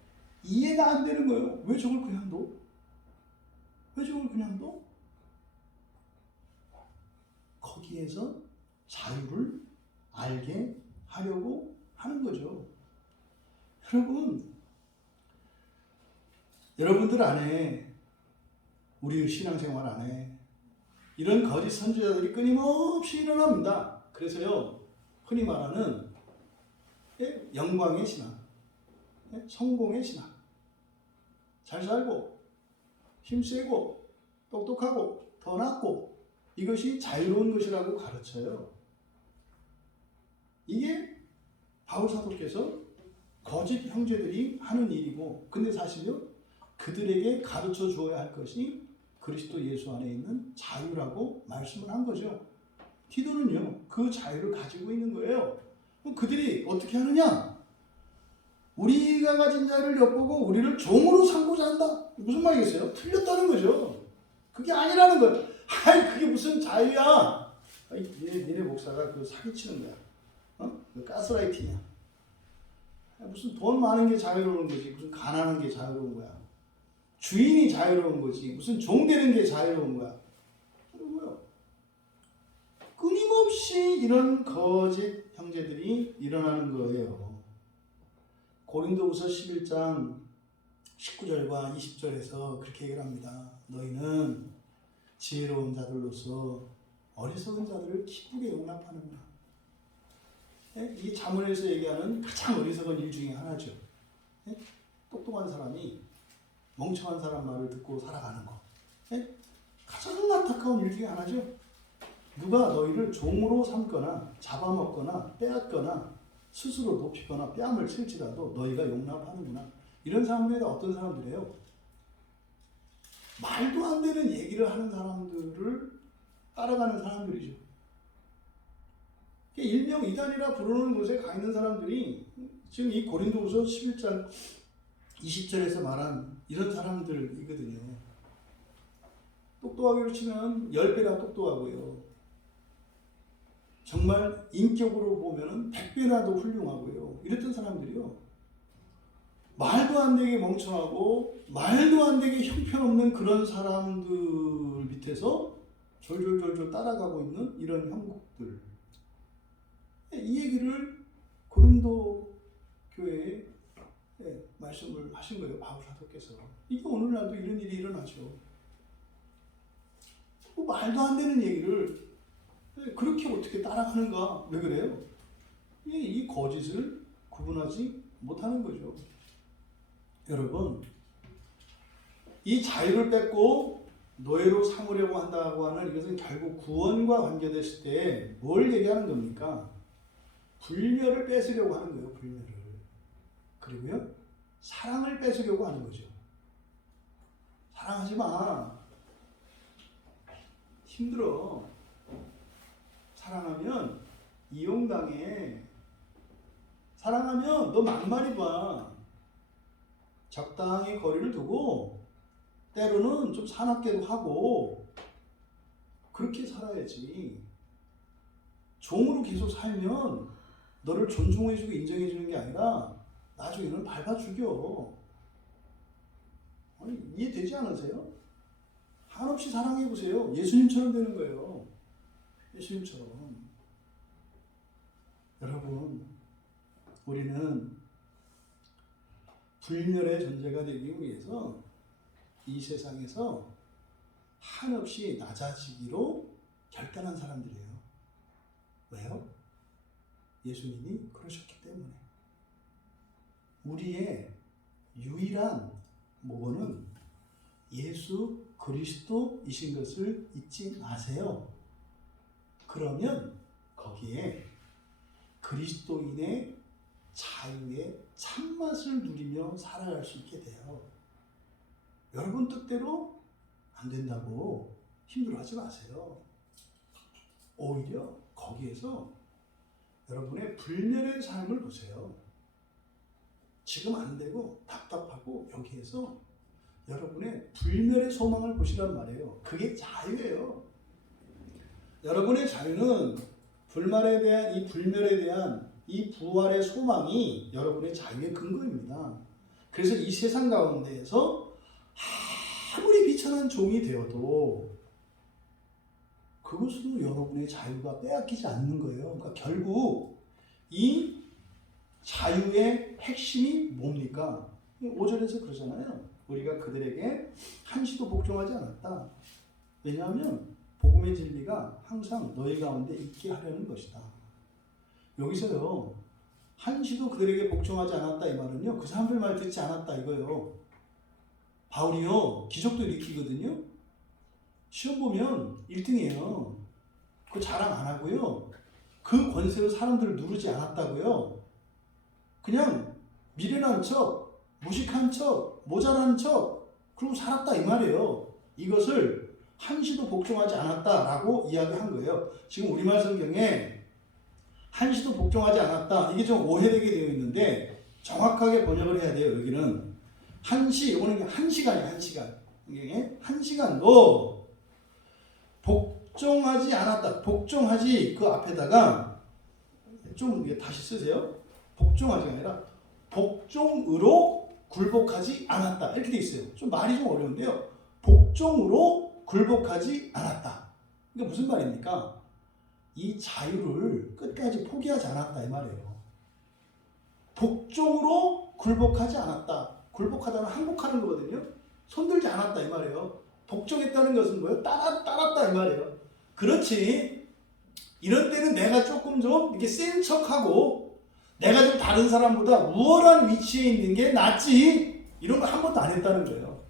이해가 안 되는 거예요. 왜 저걸 그냥 둬? 왜 저걸 그냥 둬? 거기에서 자유를 알게 하려고 하는 거죠. 여러분들 안에, 우리 신앙생활 안에 이런 거짓 선지자들이 끊임없이 일어납니다. 그래서요, 흔히 말하는 영광의 신앙, 성공의 신앙, 잘 살고 힘세고 똑똑하고 더 낫고 이것이 자유로운 것이라고 가르쳐요. 이게 바울 사도께서 거짓 형제들이 하는 일이고, 근데 사실요 그들에게 가르쳐 주어야 할 것이 그리스도 예수 안에 있는 자유라고 말씀을 한 거죠. 디도는요 그 자유를 가지고 있는 거예요. 그럼 그들이 어떻게 하느냐? 우리가 가진 자유를 엿보고 우리를 종으로 삼고자 한다. 무슨 말이겠어요? 틀렸다는 거죠. 그게 아니라는 거예요. 아이 그게 무슨 자유야? 니네 목사가 그 사기치는 거야. 그 가스라이팅이야. 무슨 돈 많은 게 자유로운 거지, 무슨 가난한 게 자유로운 거야. 주인이 자유로운 거지, 무슨 종 되는 게 자유로운 거야. 뭐야? 끊임없이 이런 거짓 형제들이 일어나는 거예요. 고린도후서 11장 19절과 20절에서 그렇게 얘기를 합니다. 너희는 지혜로운 자들로서 어리석은 자들을 기쁘게 용납하는구나. 이게 잠언에서 얘기하는 가장 어리석은 일 중에 하나죠. 똑똑한 사람이 멍청한 사람 말을 듣고 살아가는 거. 가장 안타까운 일 중에 하나죠. 누가 너희를 종으로 삼거나 잡아먹거나 빼앗거나 스스로 높이거나 뺨을 칠지라도 너희가 용납하는구나. 이런 사람들이 어떤 사람들이에요? 말도 안 되는 얘기를 하는 사람들을 따라가는 사람들이죠. 일명 이단이라 부르는 곳에 가 있는 사람들이 지금 이 고린도후서 11장 20절에서 말한 이런 사람들이거든요. 똑똑하기로 치면 10배나 똑똑하고요. 정말 인격으로 보면 100배나도 훌륭하고요. 이랬던 사람들이요. 말도 안 되게 멍청하고 말도 안 되게 형편없는 그런 사람들 밑에서 졸졸졸졸 따라가고 있는 이런 형국들. 이 얘기를 고린도 교회에 말씀을 하신 거예요. 바울 사도께서. 이게 오늘날도 이런 일이 일어나죠. 뭐 말도 안 되는 얘기를 그렇게 어떻게 따라가는가? 왜 그래요? 이 거짓을 구분하지 못하는 거죠. 여러분, 이 자유를 뺏고 노예로 삼으려고 한다고 하는 이것은 결국 구원과 관계됐을 때 뭘 얘기하는 겁니까? 불멸을 뺏으려고 하는 거예요. 불멸을. 그리고요 사랑을 뺏으려고 하는 거죠. 사랑하지 마. 힘들어. 사랑하면 이용당해. 사랑하면 너 막말이 봐. 적당히 거리를 두고 때로는 좀 사납게도 하고 그렇게 살아야지. 종으로 계속 살면 너를 존중해주고 인정해주는 게 아니라 나중에는 밟아 죽여. 아니, 이해되지 않으세요? 한없이 사랑해보세요. 예수님처럼 되는 거예요. 예수님처럼. 여러분, 우리는 불멸의 존재가 되기 위해서 이 세상에서 한없이 낮아지기로 결단한 사람들이에요. 왜요? 예수님이 그러셨기 때문에. 우리의 유일한 모범은 예수 그리스도이신 것을 잊지 마세요. 그러면 거기에 그리스도인의 자유의 참맛을 누리며 살아갈 수 있게 돼요. 여러분 뜻대로 안 된다고 힘들어하지 마세요. 오히려 거기에서 여러분의 불멸의 삶을 보세요. 지금 안 되고 답답하고 여기에서 여러분의 불멸의 소망을 보시란 말이에요. 그게 자유예요. 여러분의 자유는 불말에 대한 이 불멸에 대한 이 부활의 소망이 여러분의 자유의 근거입니다. 그래서 이 세상 가운데에서 아무리 비천한 종이 되어도 그것으로 여러분의 자유가 빼앗기지 않는 거예요. 그러니까 결국 이 자유의 핵심이 뭡니까? 5절에서 그러잖아요. 우리가 그들에게 한시도 복종하지 않았다. 왜냐하면 복음의 진리가 항상 너희 가운데 있게 하려는 것이다. 여기서요, 한시도 그들에게 복종하지 않았다 이 말은요, 그 사람들 말 듣지 않았다 이거예요. 바울이요, 기적도 일으키거든요. 시험 보면 1등이에요. 그 자랑 안 하고요. 그 권세로 사람들을 누르지 않았다고요. 그냥 미련한 척, 무식한 척, 모자란 척 그러고 살았다 이 말이에요. 이것을 한시도 복종하지 않았다라고 이야기한 거예요. 지금 우리말 성경에 한시도 복종하지 않았다. 이게 좀 오해되게 되어 있는데 정확하게 번역을 해야 돼요. 여기는 한시, 이거는 1시간이에요. 1시간. 성경에 1시간도 복종하지 않았다. 복종하지 그 앞에다가 좀 다시 쓰세요. 복종하지 아니라 복종으로 굴복하지 않았다. 이렇게 돼 있어요. 좀 말이 좀 어려운데요. 복종으로 굴복하지 않았다. 이게 무슨 말입니까? 이 자유를 끝까지 포기하지 않았다 이 말이에요. 복종으로 굴복하지 않았다. 굴복하다는 항복하는 거거든요. 손들지 않았다 이 말이에요. 복종했다는 것은 뭐예요? 따랐다 이 말이에요. 그렇지. 이런 때는 내가 조금 좀 이렇게 센 척하고 내가 좀 다른 사람보다 우월한 위치에 있는 게 낫지. 이런 거 한 번도 안 했다는 거예요.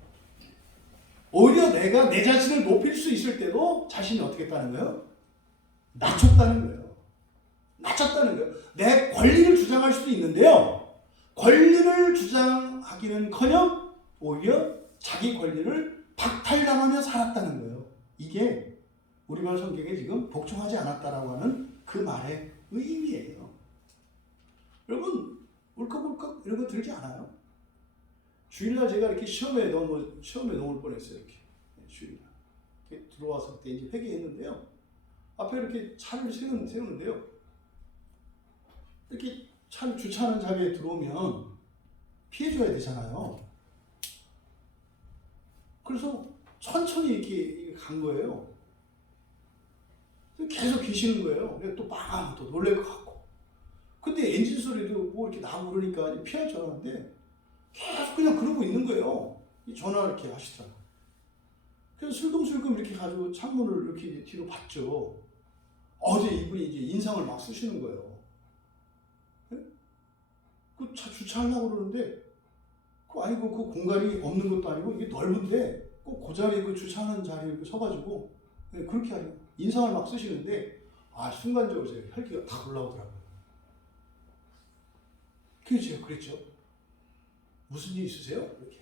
오히려 내가 내 자신을 높일 수 있을 때도 자신이 어떻게 했다는 거예요? 낮췄다는 거예요. 낮췄다는 거예요. 내 권리를 주장할 수도 있는데요. 권리를 주장하기는커녕 오히려 자기 권리를 박탈당하며 살았다는 거예요. 이게 우리말 성경에 지금 복종하지 않았다라고 하는 그 말의 의미예요. 여러분 울컥울컥 이런 거 들지 않아요? 주일날 제가 이렇게 시험에 넘을 뻔했어요. 이렇게 주일날 이렇게 들어와서 그때 이제 회개했는데요. 앞에 이렇게 차를 세우는데요. 이렇게 차를 주차하는 자리에 들어오면 피해줘야 되잖아요. 그래서 천천히 이렇게 간 거예요. 계속 계시는 거예요. 또 막아면 또 놀랄 것 같고. 근데 엔진 소리도 뭐 이렇게 나고 그러니까 피할 줄 알았는데 계속 그냥 그러고 있는 거예요. 전화 이렇게 하시더라고요. 그래서 슬금슬금 이렇게 가지고 창문을 이렇게 뒤로 봤죠. 어제 이분이 이제 인상을 막 쓰시는 거예요. 네? 그 차 주차하려고 그러는데, 그 공간이 없는 것도 아니고 이게 넓은데 꼭 그 자리에 그 주차하는 자리에 이렇게 서가지고 그렇게 하니 인상을 막 쓰시는데 순간적으로 제가 혈기가 다 올라오더라고요. 그래서 제가 그랬죠. 무슨 일 있으세요? 이렇게.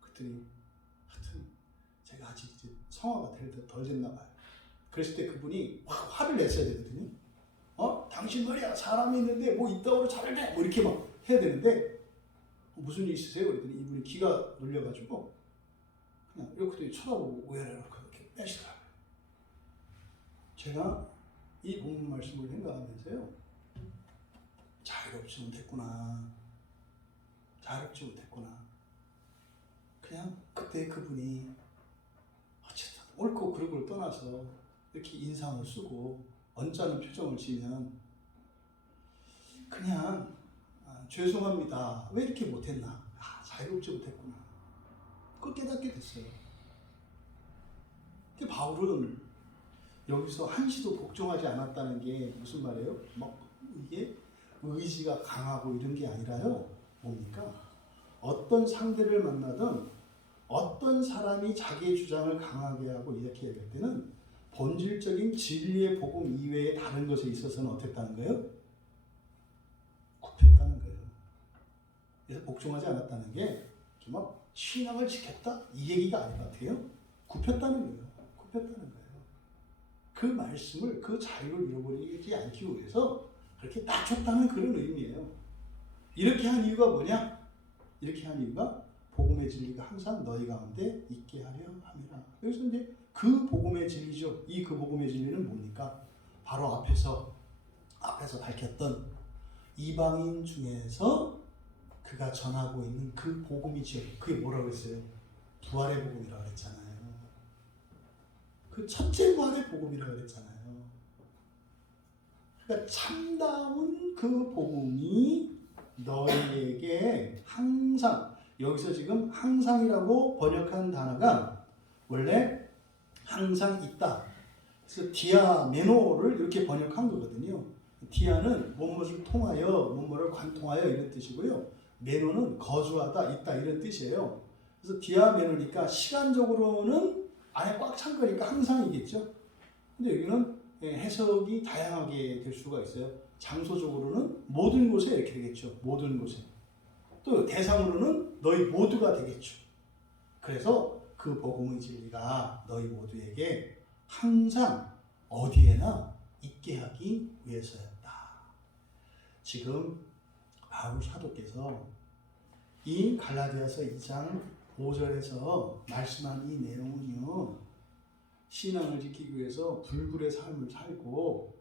그랬더니 하여튼 제가 아직 이제 성화가 덜 됐나 봐요. 그랬을 때 그분이 화를 냈어야 되거든요. 당신 말이야 사람이 있는데 뭐 이따위로 잘해 뭐 이렇게 막 해야 되는데 무슨 일 있으세요? 그랬더니 이분이 기가 눌려가지고 그냥 이렇게 쳐다보고 오해를 이렇게 빼시더라고요. 제가 이 본문 말씀을 생각하면서요. 자유롭지 못했구나. 자유롭지 못했구나. 그냥 그때 그분이 어쨌든 옳고 그르고를 떠나서 이렇게 인상을 쓰고 언짢은 표정을 지으면 그냥 죄송합니다. 왜 이렇게 못했나? 자유롭지 못했구나. 그걸 깨닫게 됐어요. 바울은 여기서 한시도 복종하지 않았다는 게 무슨 말이에요? 이게 의지가 강하고 이런 게 아니라요. 뭡니까? 어떤 상대를 만나든 어떤 사람이 자기의 주장을 강하게 하고 이렇게 할 때는 본질적인 진리의 복음 이외에 다른 것에 있어서는 어땠다는 거예요? 굽혔다는 거예요. 그래서 복종하지 않았다는 게 정말 신앙을 지켰다? 이 얘기가 아닌 것 같아요. 굽혔다는 거예요. 굽혔다는 거예요. 그 말씀을, 그 자유를 잃어버리지 않기 위해서 그렇게 낮췄다는 그런 의미예요. 이렇게 한 이유가 뭐냐? 이렇게 한 이유가 복음의 진리가 항상 너희 가운데 있게 하려 함이라. 그래서 이제 그 복음의 진리죠. 그 복음의 진리는 뭡니까? 바로 앞에서 밝혔던 이방인 중에서 그가 전하고 있는 그 복음이죠. 그게 뭐라고 했어요? 부활의 복음이라고 했잖아요. 그 첫째 부활의 복음이라고 했잖아요. 그러니까 참다운 그 복음이 너희에게 항상, 여기서 지금 항상이라고 번역한 단어가 원래 항상 있다. 그래서 디아메노를 이렇게 번역한 거거든요. 디아는 무엇을 통하여, 무엇을 관통하여 이런 뜻이고요. 메노는 거주하다, 있다 이런 뜻이에요. 그래서 디아메노니까 시간적으로는 안에 꽉 찬 거니까 항상이겠죠. 근데 여기는 해석이 다양하게 될 수가 있어요. 장소적으로는 모든 곳에 이렇게 되겠죠. 모든 곳에. 또 대상으로는 너희 모두가 되겠죠. 그래서 그 복음의 진리가 너희 모두에게 항상 어디에나 있게 하기 위해서였다. 지금 바울 사도께서 이 갈라디아서 2장 5절에서 말씀한 이 내용은요, 신앙을 지키기 위해서 불굴의 삶을 살고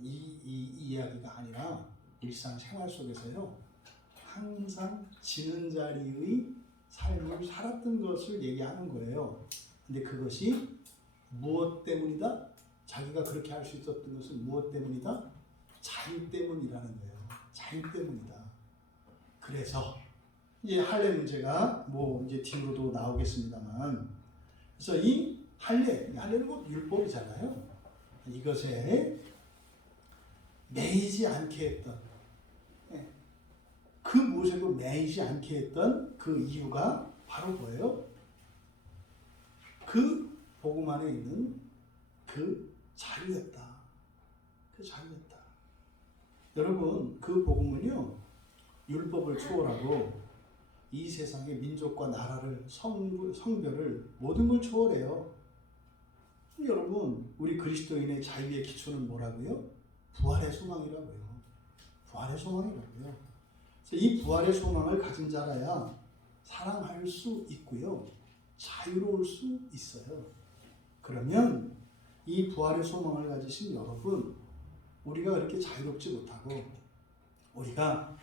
이 이야기가 아니라 일상생활 속에서요, 항상 지는 자리의 삶을 살았던 것을 얘기하는 거예요. 근데 그것이 무엇 때문이다? 자기가 그렇게 할 수 있었던 것은 무엇 때문이다? 자유 때문이라는 거예요. 자유 때문이다. 그래서 이제 할례 문제가 뭐 이제 뒤로도 나오겠습니다만, 그래서 이 할례는 곧 율법이잖아요. 이것에 매이지 않게 했던, 그 무엇에도 매이지 않게 했던 그 이유가 바로 뭐예요? 그 복음 안에 있는 그 자유였다. 그 자유였다. 여러분, 그 복음은요, 율법을 초월하고 이 세상의 민족과 나라를, 성별을, 모든 걸 초월해요. 여러분, 우리 그리스도인의 자유의 기초는 뭐라고요? 부활의 소망이라고요. 부활의 소망이라고요. 그래서 이 부활의 소망을 가진 자라야 사랑할 수 있고요, 자유로울 수 있어요. 그러면 이 부활의 소망을 가지신 여러분, 우리가 그렇게 자유롭지 못하고 우리가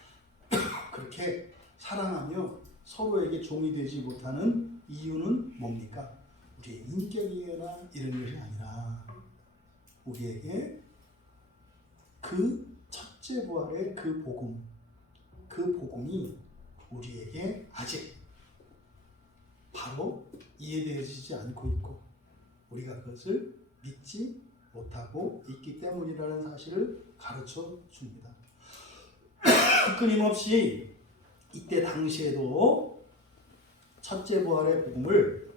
그렇게 사랑하며 서로에게 종이 되지 못하는 이유는 뭡니까? 우리의 인격이나 이런 것이 아니라 우리에게 그 첫째 부활의 그 복음이 우리에게 아직 바로 이해되어지지 않고 있고 우리가 그것을 믿지 못하고 있기 때문이라는 사실을 가르쳐 줍니다. 끊임없이 이때 당시에도 첫째 부활의 복음을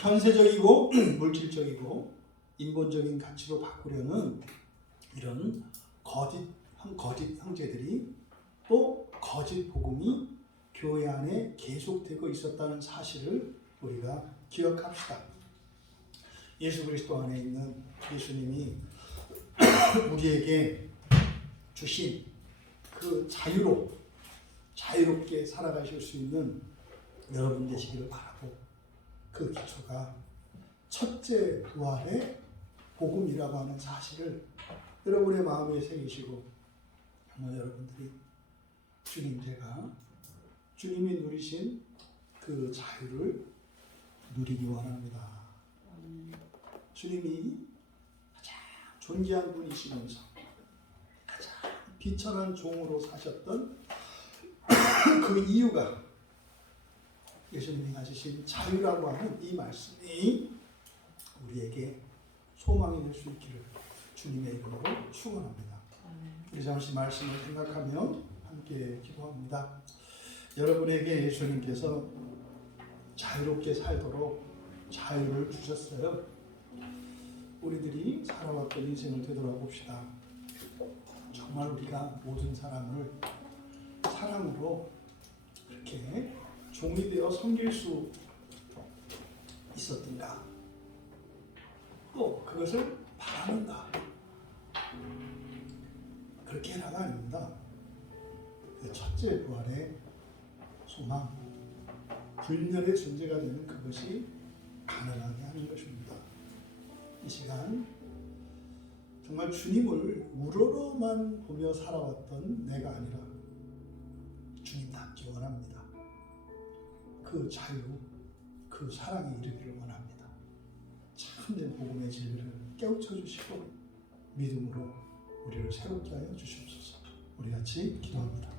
현세적이고 물질적이고 인본적인 가치로 바꾸려는 이런 거짓 형제들이 또 거짓 복음이 교회 안에 계속되고 있었다는 사실을 우리가 기억합시다. 예수 그리스도 안에 있는 예수님이 우리에게 주신 그 자유롭게 살아가실 수 있는 여러분 되시기를 바라고, 그 기초가 첫째 부활의 복음이라고 하는 사실을 여러분의 마음에 새기시고, 정말 여러분들이 주님이 누리신 그 자유를 누리기 원합니다. 주님이 가장 존귀한 분이시면서 가장 비천한 종으로 사셨던 그 이유가 예수님이 가지신 자유라고 하는 이 말씀이 우리에게 소망이 될 수 있기를 주님의 이름으로 축원합니다. 우리 잠시 말씀을 생각하며 함께 기도합니다. 여러분에게 예수님께서 자유롭게 살도록 자유를 주셨어요. 우리들이 살아왔던 인생을 되돌아봅시다. 정말 우리가 모든 사람을 사랑으로 그렇게 종이 되어 섬길 수 있었던가? 또 그것을 바라는가? 그렇게 해라가 아닙니다. 그 첫째 부활의 소망, 불멸의 존재가 되는 그것이 가능하게 하는 것입니다. 이 시간 정말 주님을 우러러만 보며 살아왔던 내가 아니라 주님답기 원합니다. 그 자유, 그 사랑에 이르기를 원합니다. 참된 복음의 진리를 깨우쳐 주시고 믿음으로 우리를 새롭게 하여 주시옵소서. 우리 같이 기도합니다.